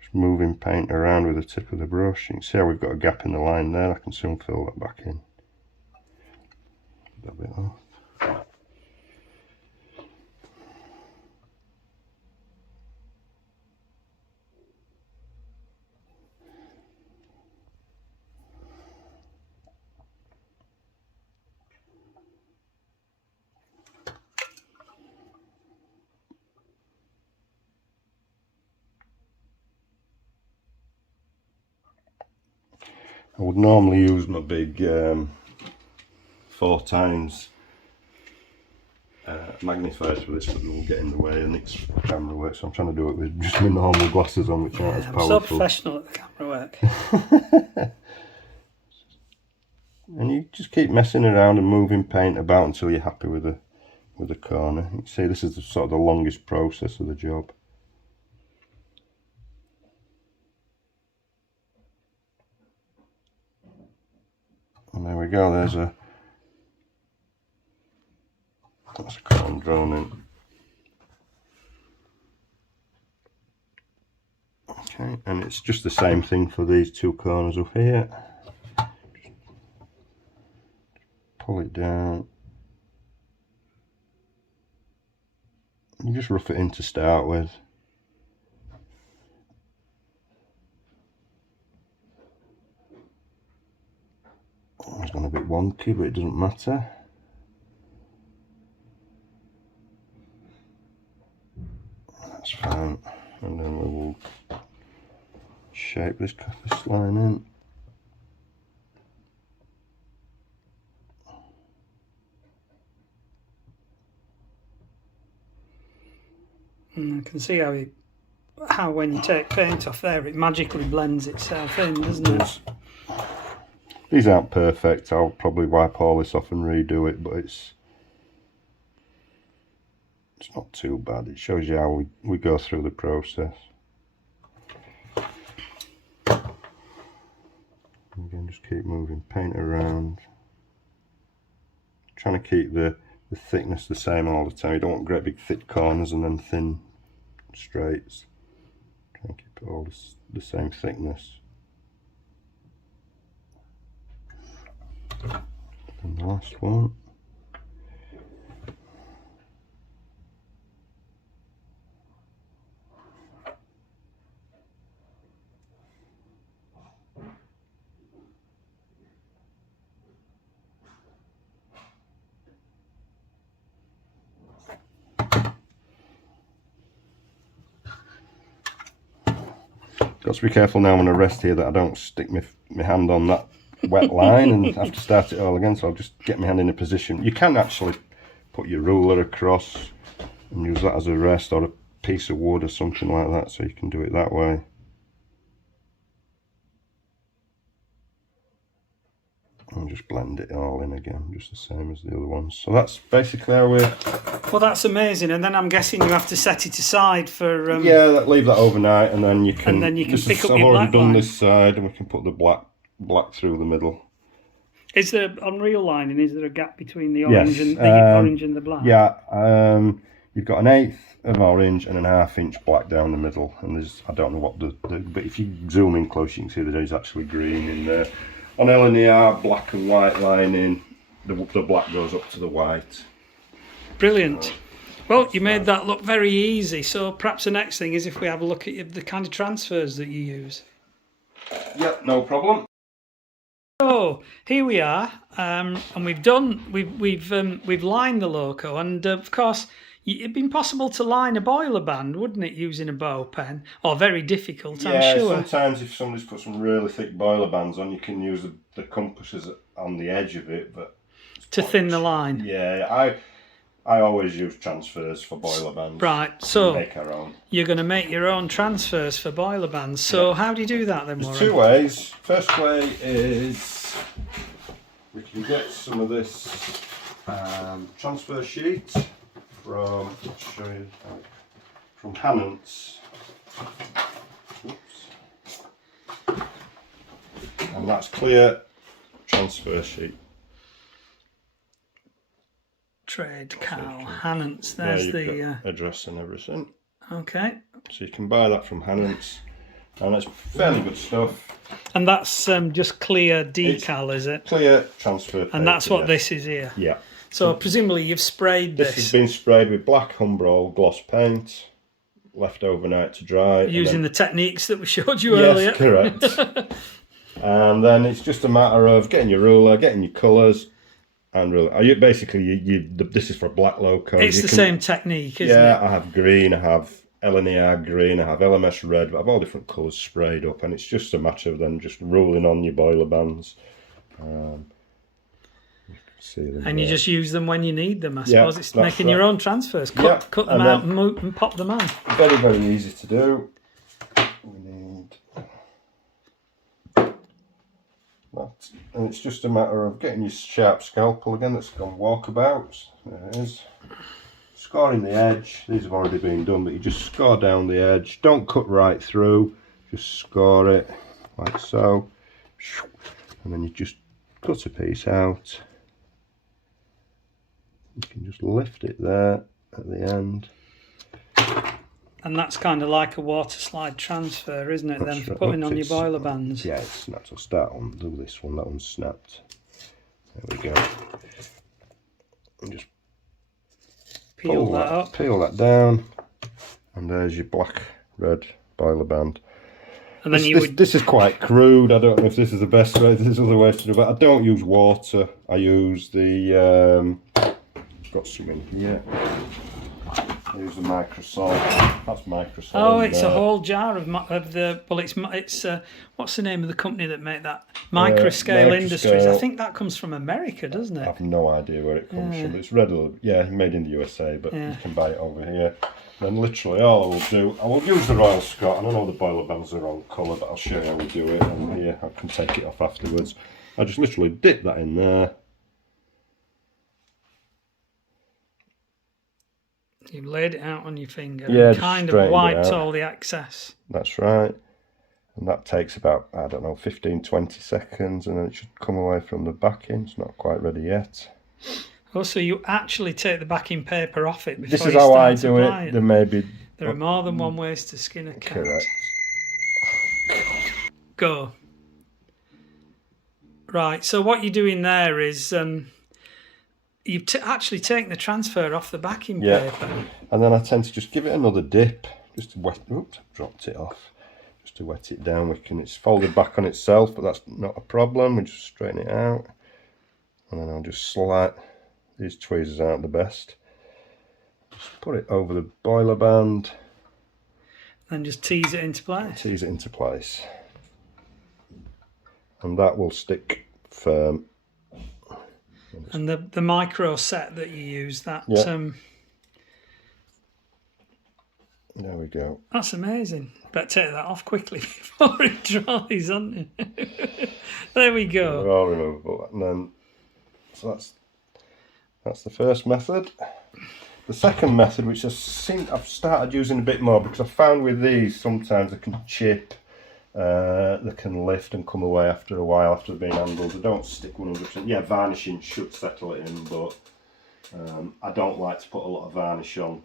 Just moving paint around with the tip of the brush. You can see how we've got a gap in the line there. I can soon fill that back in. Put that bit off. I would normally use my big 4x magnifiers for this, but they will get in the way and it's camera work, so I'm trying to do it with just my normal glasses on, which aren't as powerful. I'm so professional at the camera work. And you just keep messing around and moving paint about until you're happy with the corner. You can see this is sort of the longest process of the job. And there we go, that's a corner drawn in. Okay, and it's just the same thing for these two corners up here. pull it down. You just rough it in to start with. It's gone a bit wonky, but it doesn't matter. That's fine. And then we will shape this line in. And I can see how when you take paint off there, it magically blends itself in, doesn't it? These aren't perfect. I'll probably wipe all this off and redo it, but it's not too bad. It shows you how we go through the process. Again, just keep moving paint around. Trying to keep the thickness the same all the time. You don't want great big thick corners and then thin straights. Try and keep it all the same thickness. And the last one. Got to be careful now when I rest here that I don't stick my hand on that wet line and have to start it all again, so I'll just get my hand in a position. You can actually put your ruler across and use that as a rest, or a piece of wood or something like that, so you can do it that way. And just blend it all in again, just the same as the other ones. So that's basically how we... Well, that's amazing. And then I'm guessing you have to set it aside for... yeah, leave that overnight, and then you can... And then you can pick up I've your black already done line. this side, and we can put the black through the middle. Is there, on real lining, is there a gap between the orange and the black? Yeah, you've got an 1/8 of orange and an 1/2 inch black down the middle, and there's, I don't know what but if you zoom in close, you can see that there's actually green in there. On LNER, black and white lining, the black goes up to the white. Brilliant. Well, you made that look very easy, so perhaps the next thing is if we have a look at the kind of transfers that you use. Yep, no problem. So here we are, and we've lined the Loco, and of course it'd been possible to line a boiler band, wouldn't it, using a bow pen? Or very difficult, I'm sure. Sometimes if somebody's put some really thick boiler bands on, you can use the compasses on the edge of it, but to thin the line. Yeah, I always use transfers for boiler bands. Right, so make our own. You're going to make your own transfers for boiler bands. So how do you do that then, Warren? There's 2 ways. First way is we can get some of this transfer sheet from, let's show you, from Hannant's. Oops. And that's clear transfer sheet. Trade Cal Hannant's. There's the address and everything. Okay. So you can buy that from Hannant's, and it's fairly good stuff. And that's just clear decal, is it? Clear transfer paper. And that's what this is here. Yeah. So presumably you've sprayed this. This has been sprayed with black Humbrol gloss paint, left overnight to dry. Using the techniques that we showed you earlier. Yes, correct. And then it's just a matter of getting your ruler, getting your colours, and ruler. Basically, this is for black Loco. It's the same technique, isn't it? Yeah, I have green, I have LNER green, I have LMS red, but I have all different colours sprayed up, and it's just a matter of then just ruling on your boiler bands. And you just use them when you need them, I suppose. It's making your own transfers. Cut them out and pop them on. Very, very easy to do. We need that. And it's just a matter of getting your sharp scalpel again that's gone walkabouts. There it is. Scoring the edge. These have already been done, but you just score down the edge. Don't cut right through. Just score it like so. And then you just cut a piece out. You can just lift it there at the end. And that's kind of like a water slide transfer, isn't it, then, for putting on your boiler bands? Yeah, it's snapped. I'll start on, do this one, that one's snapped. There we go. And just Peel that up. Peel that down, and there's your black red boiler band. And then this is quite crude. I don't know if this is the best way. There's other ways to do it. I don't use water. I use the got some in here. I use the microsalt. That's microsalt. Oh, it's a whole jar of the. Well, it's what's the name of the company that make that? Microscale Industries. I think that comes from America, doesn't it? I have no idea where it comes from. It's made in the USA, but you can buy it over here. And literally all I will do, I will use the Royal Scot, and I know the boiler bands are the wrong colour, but I'll show you how we do it, and here I can take it off afterwards. I just literally dip that in there. You laid it out on your finger, yeah, and kind of wiped all the excess. That's right. And that takes about, I don't know, 15-20 seconds, and then it should come away from the backing. It's not quite ready yet. Also, you actually take the backing paper off it before this is how I do it. There are more than one ways to skin a cat. Correct. Go. Right, so what you're doing there is you've actually taken the transfer off the backing paper. And then I tend to just give it another dip, just to wet. Oops, I've dropped it off. Just to wet it down. It's folded back on itself, but that's not a problem. We just straighten it out, and then I'll just slide these tweezers out the best. Just put it over the boiler band. And just tease it into place. Tease it into place. And that will stick firm. And the micro set that you use, that there we go. That's amazing. Better take that off quickly before it dries, aren't you? There we go. They're all removable. And then, so that's the first method. The second method, which I've started using a bit more, because I found with these sometimes they can chip, they can lift and come away after a while after they've been handled. They don't stick 100%. Yeah, varnishing should settle it in, but I don't like to put a lot of varnish on.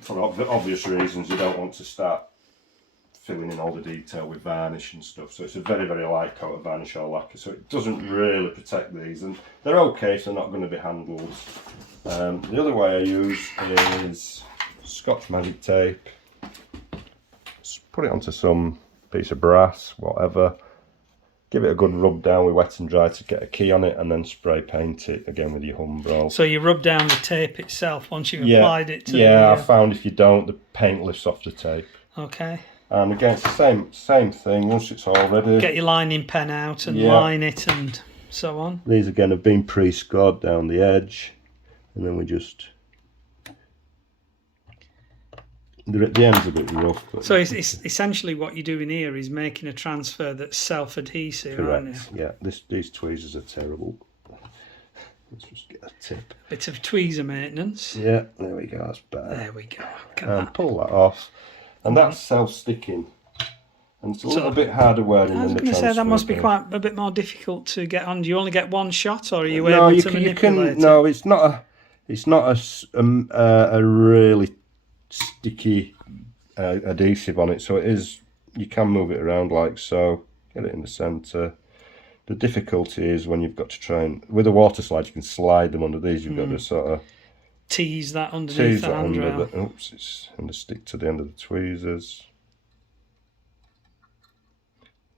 For obvious reasons, you don't want to start filling in all the detail with varnish and stuff. So it's a very, very light coat of varnish or lacquer, so it doesn't really protect these, and they're okay, so they're not going to be handled. The other way I use is Scotch magic tape. Just put it onto some piece of brass, whatever. Give it a good rub down with wet and dry to get a key on it, and then spray paint it again with your Humbrol. So you rub down the tape itself once you've applied it to the... Yeah, I found if you don't, the paint lifts off the tape. Okay. And again, it's the same thing once it's all ready. Get your lining pen out and line it and so on. These again have been pre-scored down the edge, and then we just... The end's a bit rough. But so it's essentially what you're doing here is making a transfer that's self-adhesive, aren't you? Yeah, these tweezers are terrible. Let's just get a tip. Bit of tweezer maintenance. Yeah, there we go, that's better. There we go. And pull that off. And that's self-sticking. And it's a little bit harder wearing than the transfer. I was going to say, that must be quite a bit more difficult to get on. Do you only get one shot, or are you able to manipulate it? No, it's not a really sticky adhesive on it, so it is, you can move it around like so, get it in the centre. The difficulty is when you've got to try and, with a water slide you can slide them under these, you've got to sort of tease that underneath the handrail. Oops, it's going to stick to the end of the tweezers.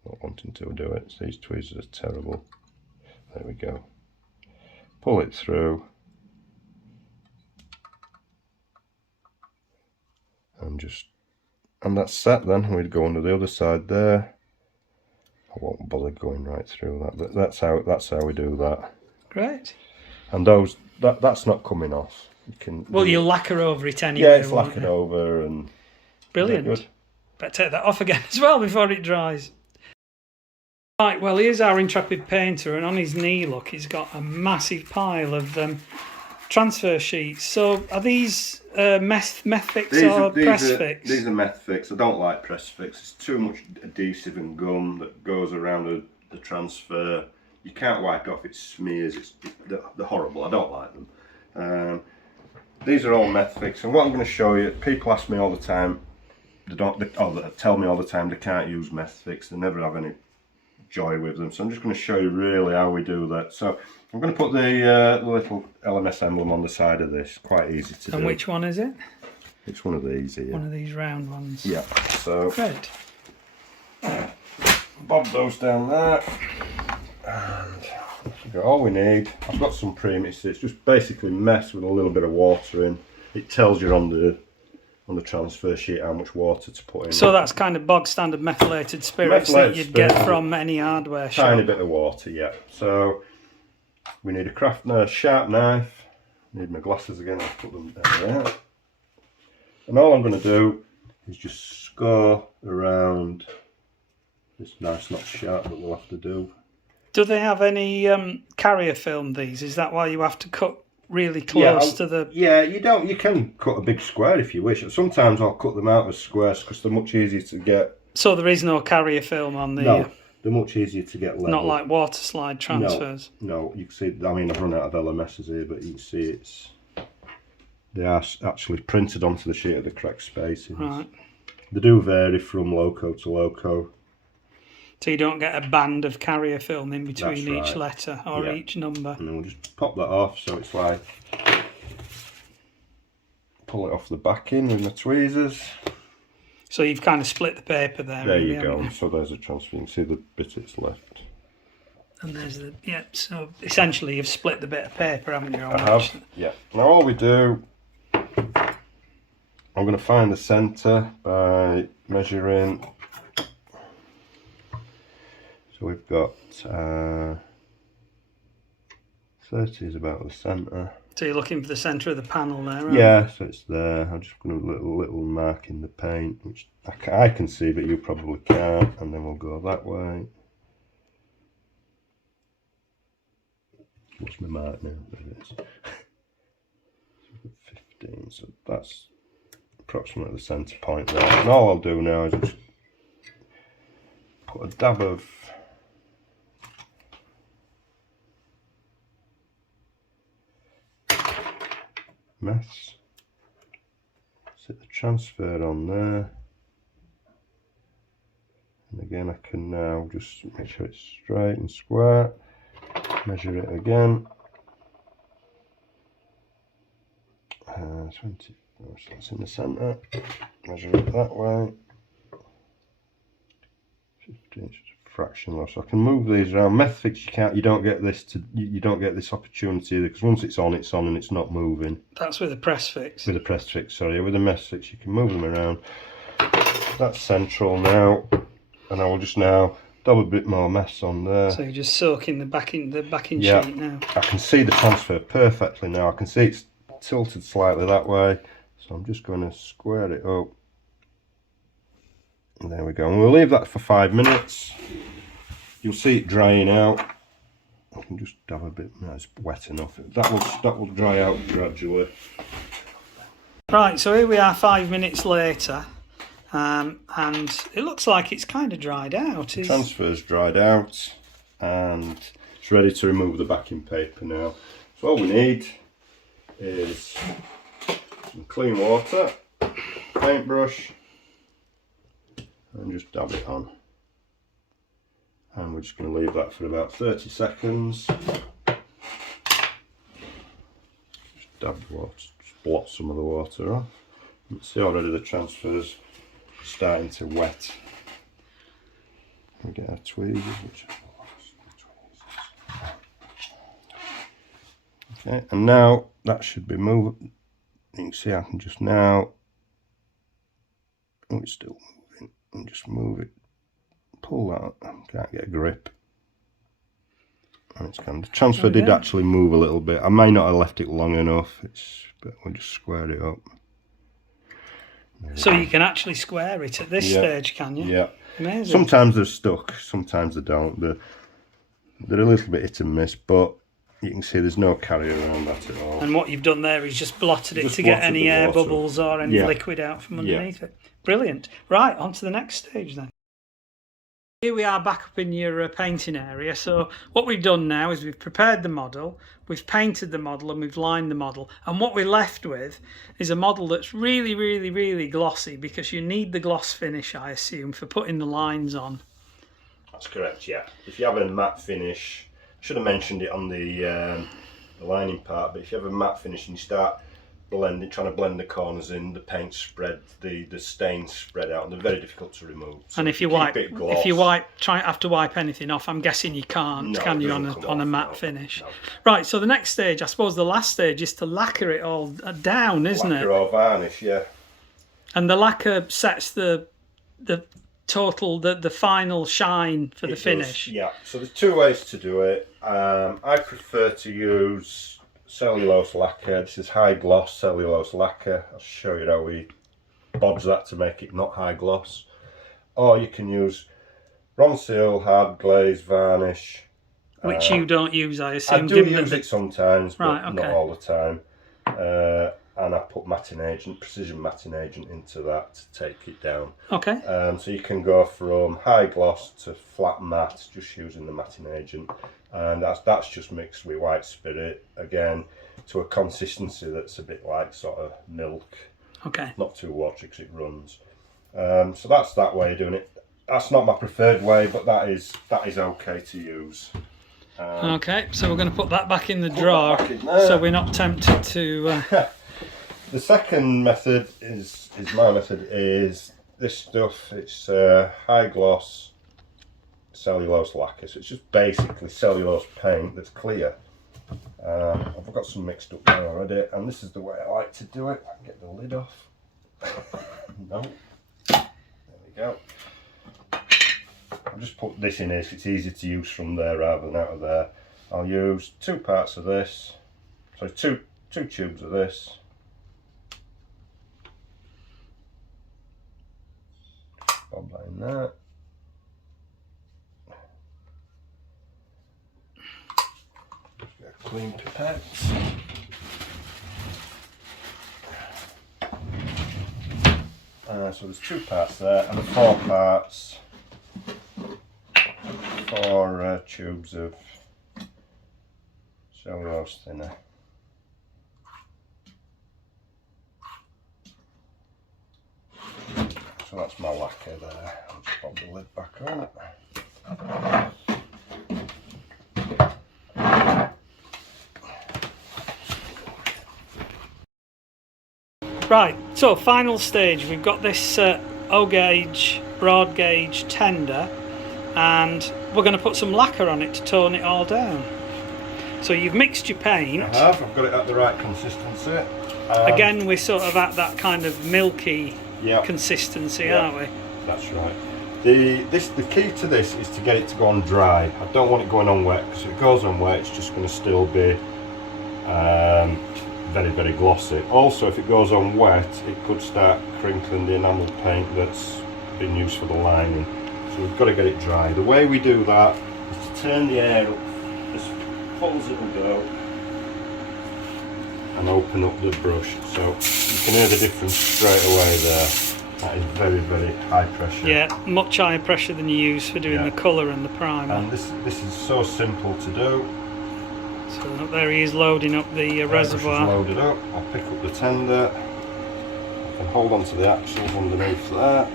Not wanting to do it, these tweezers are terrible. There we go. Pull it through. And that's set then. We'd go under the other side there. I won't bother going right through that, but that's how we do that. Great. And that's not coming off. You'll lacquer over it anyway. Yeah, it's lacquered over and brilliant. Good. Better take that off again as well before it dries. Right, well, here's our intrepid painter, and on his knee, look, he's got a massive pile of transfer sheets. So are these meth fix or press fix? These are meth fix. I don't like press fix. It's too much adhesive and gum that goes around the transfer. You can't wipe it off. It smears. They're horrible. I don't like them. These are all meth fix, and what I'm going to show you, people ask me all the time. They tell me all the time they can't use meth fix. They never have any joy with them. So I'm just going to show you really how we do that. So I'm going to put the little LMS emblem on the side of this. Quite easy to do. And which one is it? It's one of these here. One of these round ones. Yeah. So Great. bob those down there. And all we need, I've got some premix. It's just basically mess with a little bit of water in. It tells you on the transfer sheet how much water to put in. So that's kind of bog standard methylated spirits that you'd get from any hardware shop. Tiny bit of water, yeah. So we need a sharp knife. Need my glasses again. I'll put them down there. And all I'm going to do is just score around this nice, not sharp, but we'll have to do. Do they have any carrier film, these? Is that why you have to cut really close to the... Yeah, you can cut a big square if you wish. Sometimes I'll cut them out as squares because they're much easier to get. So there is no carrier film on the... No, they're much easier to get level. Not like water slide transfers? No, you can see, I mean, I've run out of LMSs here, but you can see they are actually printed onto the sheet at the correct spacing. Right. They do vary from loco to loco. So you don't get a band of carrier film in between That's each right. letter or each number. And then we'll just pop that off, so it's like pull it off the backing with my tweezers. So you've kind of split the paper there. There really, you go. So there's a transfer. You can see the bit it's left. And there's the... Yeah, so essentially you've split the bit of paper, haven't you? I have, yeah. Now all we do, I'm going to find the centre by measuring. So we've got 30 is about the centre. So you're looking for the centre of the panel there, right? Yeah, so it's there. I'm just going to little mark in the paint, which I can see, but you probably can't. And then we'll go that way. What's my mark now? There it is. So we've got 15, so that's approximately the centre point there. And all I'll do now is just put a dab of mess. Set the transfer on there. And again, I can now just make sure it's straight and square. Measure it again. 20. So it's in the centre. Measure it that way. 15 is a fraction low. So I can move these around. Methfix, you don't get this you don't get this opportunity either, because once it's on and it's not moving. That's with a press fix. With a press fix, sorry. With a Methfix you can move them around. That's central now, and I will just now dab a bit more mess on there. So you're just soaking the backing Yeah. sheet now. I can see the transfer perfectly now. I can see it's tilted slightly that way, so I'm just going to square it up. And there we go. And we'll leave that for 5 minutes. You'll see it drying out. I can just dab a bit. No, it's wet enough. That will dry out gradually. Right, so here we are 5 minutes later, and it looks like it's kind of dried out. The transfer's dried out, and it's ready to remove the backing paper now. So all we need is some clean water, paintbrush, and just dab it on. And we're just going to leave that for about 30 seconds. Just dab the water, just blot some of the water off. You can see already the transfer's starting to wet. We get our tweezers, okay, and now that should be moving. You can see I can just now, oh, it's still moving, and just move it, pull that up, can't get a grip. And it's kind of, the transfer did actually move a little bit. I may not have left it long enough, but we'll just square it up. So you can actually square it at this stage, can you? Yeah. Amazing. Sometimes they're stuck, sometimes they don't. They're a little bit hit and miss, but you can see there's no carrier around that at all. And what you've done there is just blotted it to get any air bubbles or any liquid out from underneath it. Brilliant. Right, on to the next stage then. Here we are back up in your painting area. So what we've done now is we've prepared the model, we've painted the model, and we've lined the model. And what we're left with is a model that's really, really, really glossy, because you need the gloss finish, I assume, for putting the lines on. That's correct, yeah. If you have a matte finish, I should have mentioned it on the lining part, but if you have a matte finish and you start trying to blend the corners in, the paint spread, the stains spread out, and they're very difficult to remove. So and if you have to wipe anything off, I'm guessing you can't, can you, on a matte finish? No. Right, so the next stage, I suppose the last stage, is to lacquer it all down, isn't it? Lacquer or varnish, yeah. And the lacquer sets the total, the final shine for the finish. Yeah, so there's two ways to do it. I prefer to use cellulose lacquer. This is high gloss cellulose lacquer. I'll show you how we bodge that to make it not high gloss. Or you can use Ronseal hard glaze varnish. Which you don't use, I assume. I do use it sometimes, but right, okay. not all the time. And I put matting agent, precision matting agent into that to take it down. Okay. So you can go from high gloss to flat matte just using the matting agent, and that's just mixed with white spirit again to a consistency that's a bit like sort of milk. Okay. Not too watery because it runs. So that's that way of doing it. That's not my preferred way, but that is okay to use. Okay, so we're going to put that back in the drawer so we're not tempted to. The second method is my method. Is this stuff? It's high gloss cellulose lacquer. So it's just basically cellulose paint that's clear. I've got some mixed up there already, and this is the way I like to do it. I can get the lid off. No, there we go. I'll just put this in here so it's easy to use from there rather than out of there. I'll use 2 parts of this, so two tubes of this. Bob that in there. Just get a clean pipette. So there's 2 parts there, and 4 parts. 4 tubes of cellulose thinner. So that's my lacquer there. I'll just pop the lid back on. Right, so final stage, we've got this O-gauge, broad gauge tender, and we're going to put some lacquer on it to tone it all down. So you've mixed your paint. I've got it at the right consistency. Again, we're sort of at that kind of milky consistency, aren't we? That's right. The key to this is to get it to go on dry. I don't want it going on wet, because if it goes on wet, it's just going to still be very, very glossy. Also, if it goes on wet, it could start crinkling the enamel paint that's been used for the lining. So we've got to get it dry. The way we do that is to turn the air up as full as it'll go and open up the brush. So you can hear the difference straight away there. That is very, very high pressure. Yeah, much higher pressure than you use for doing the colour and the primer. And this is so simple to do. So there he is loading up the reservoir. Loaded up. I'll pick up the tender. I can hold on to the axles underneath there.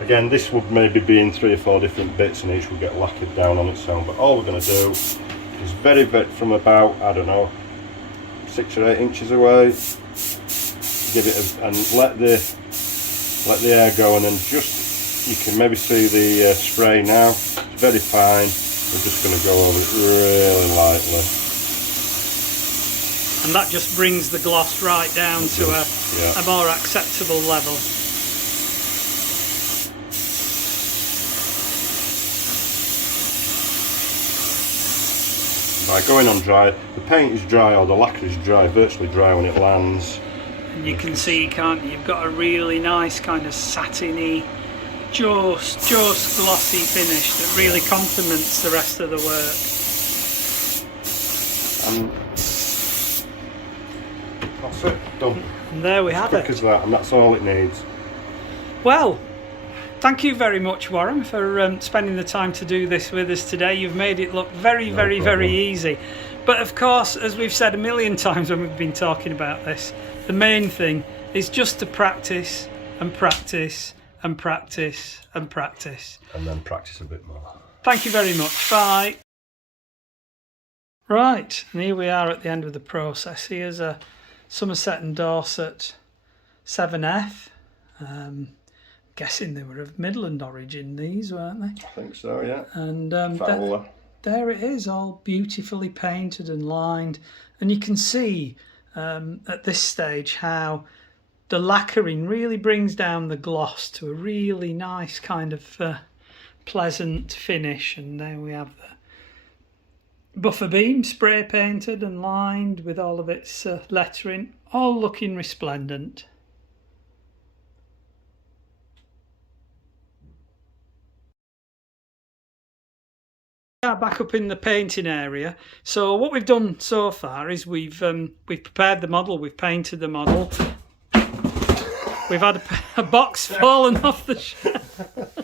Again, this would maybe be in 3 or 4 different bits, and each will get lacquered down on its own. But all we're going to do is very from about, I don't know, 6 or 8 inches away. Give it and let the air go, and then just you can maybe see the spray now. It's very fine. We're just going to go over it really lightly. And that just brings the gloss right down to a more acceptable level. By going on dry, the paint is dry, or the lacquer is dry, virtually dry when it lands. And you can see, can't you? You've got a really nice kind of satiny, just glossy finish that really complements the rest of the work. That's it, done. And there we have it. Quick as that, and that's all it needs. Well, thank you very much, Warren, for spending the time to do this with us today. You've made it look very, very easy. But of course, as we've said a million times when we've been talking about this, the main thing is just to practice and practice and practice and practice. And then practice a bit more. Thank you very much. Bye. Right, and here we are at the end of the process. Here's a Somerset and Dorset 7F. Guessing they were of Midland origin, these, weren't they? I think so, yeah. And There it is, all beautifully painted and lined. And you can see at this stage how the lacquering really brings down the gloss to a really nice kind of pleasant finish. And there we have the buffer beam spray painted and lined with all of its lettering, all looking resplendent. Back up in the painting area. So what we've done so far is we've prepared the model, we've painted the model. We've had a box fallen off the shelf.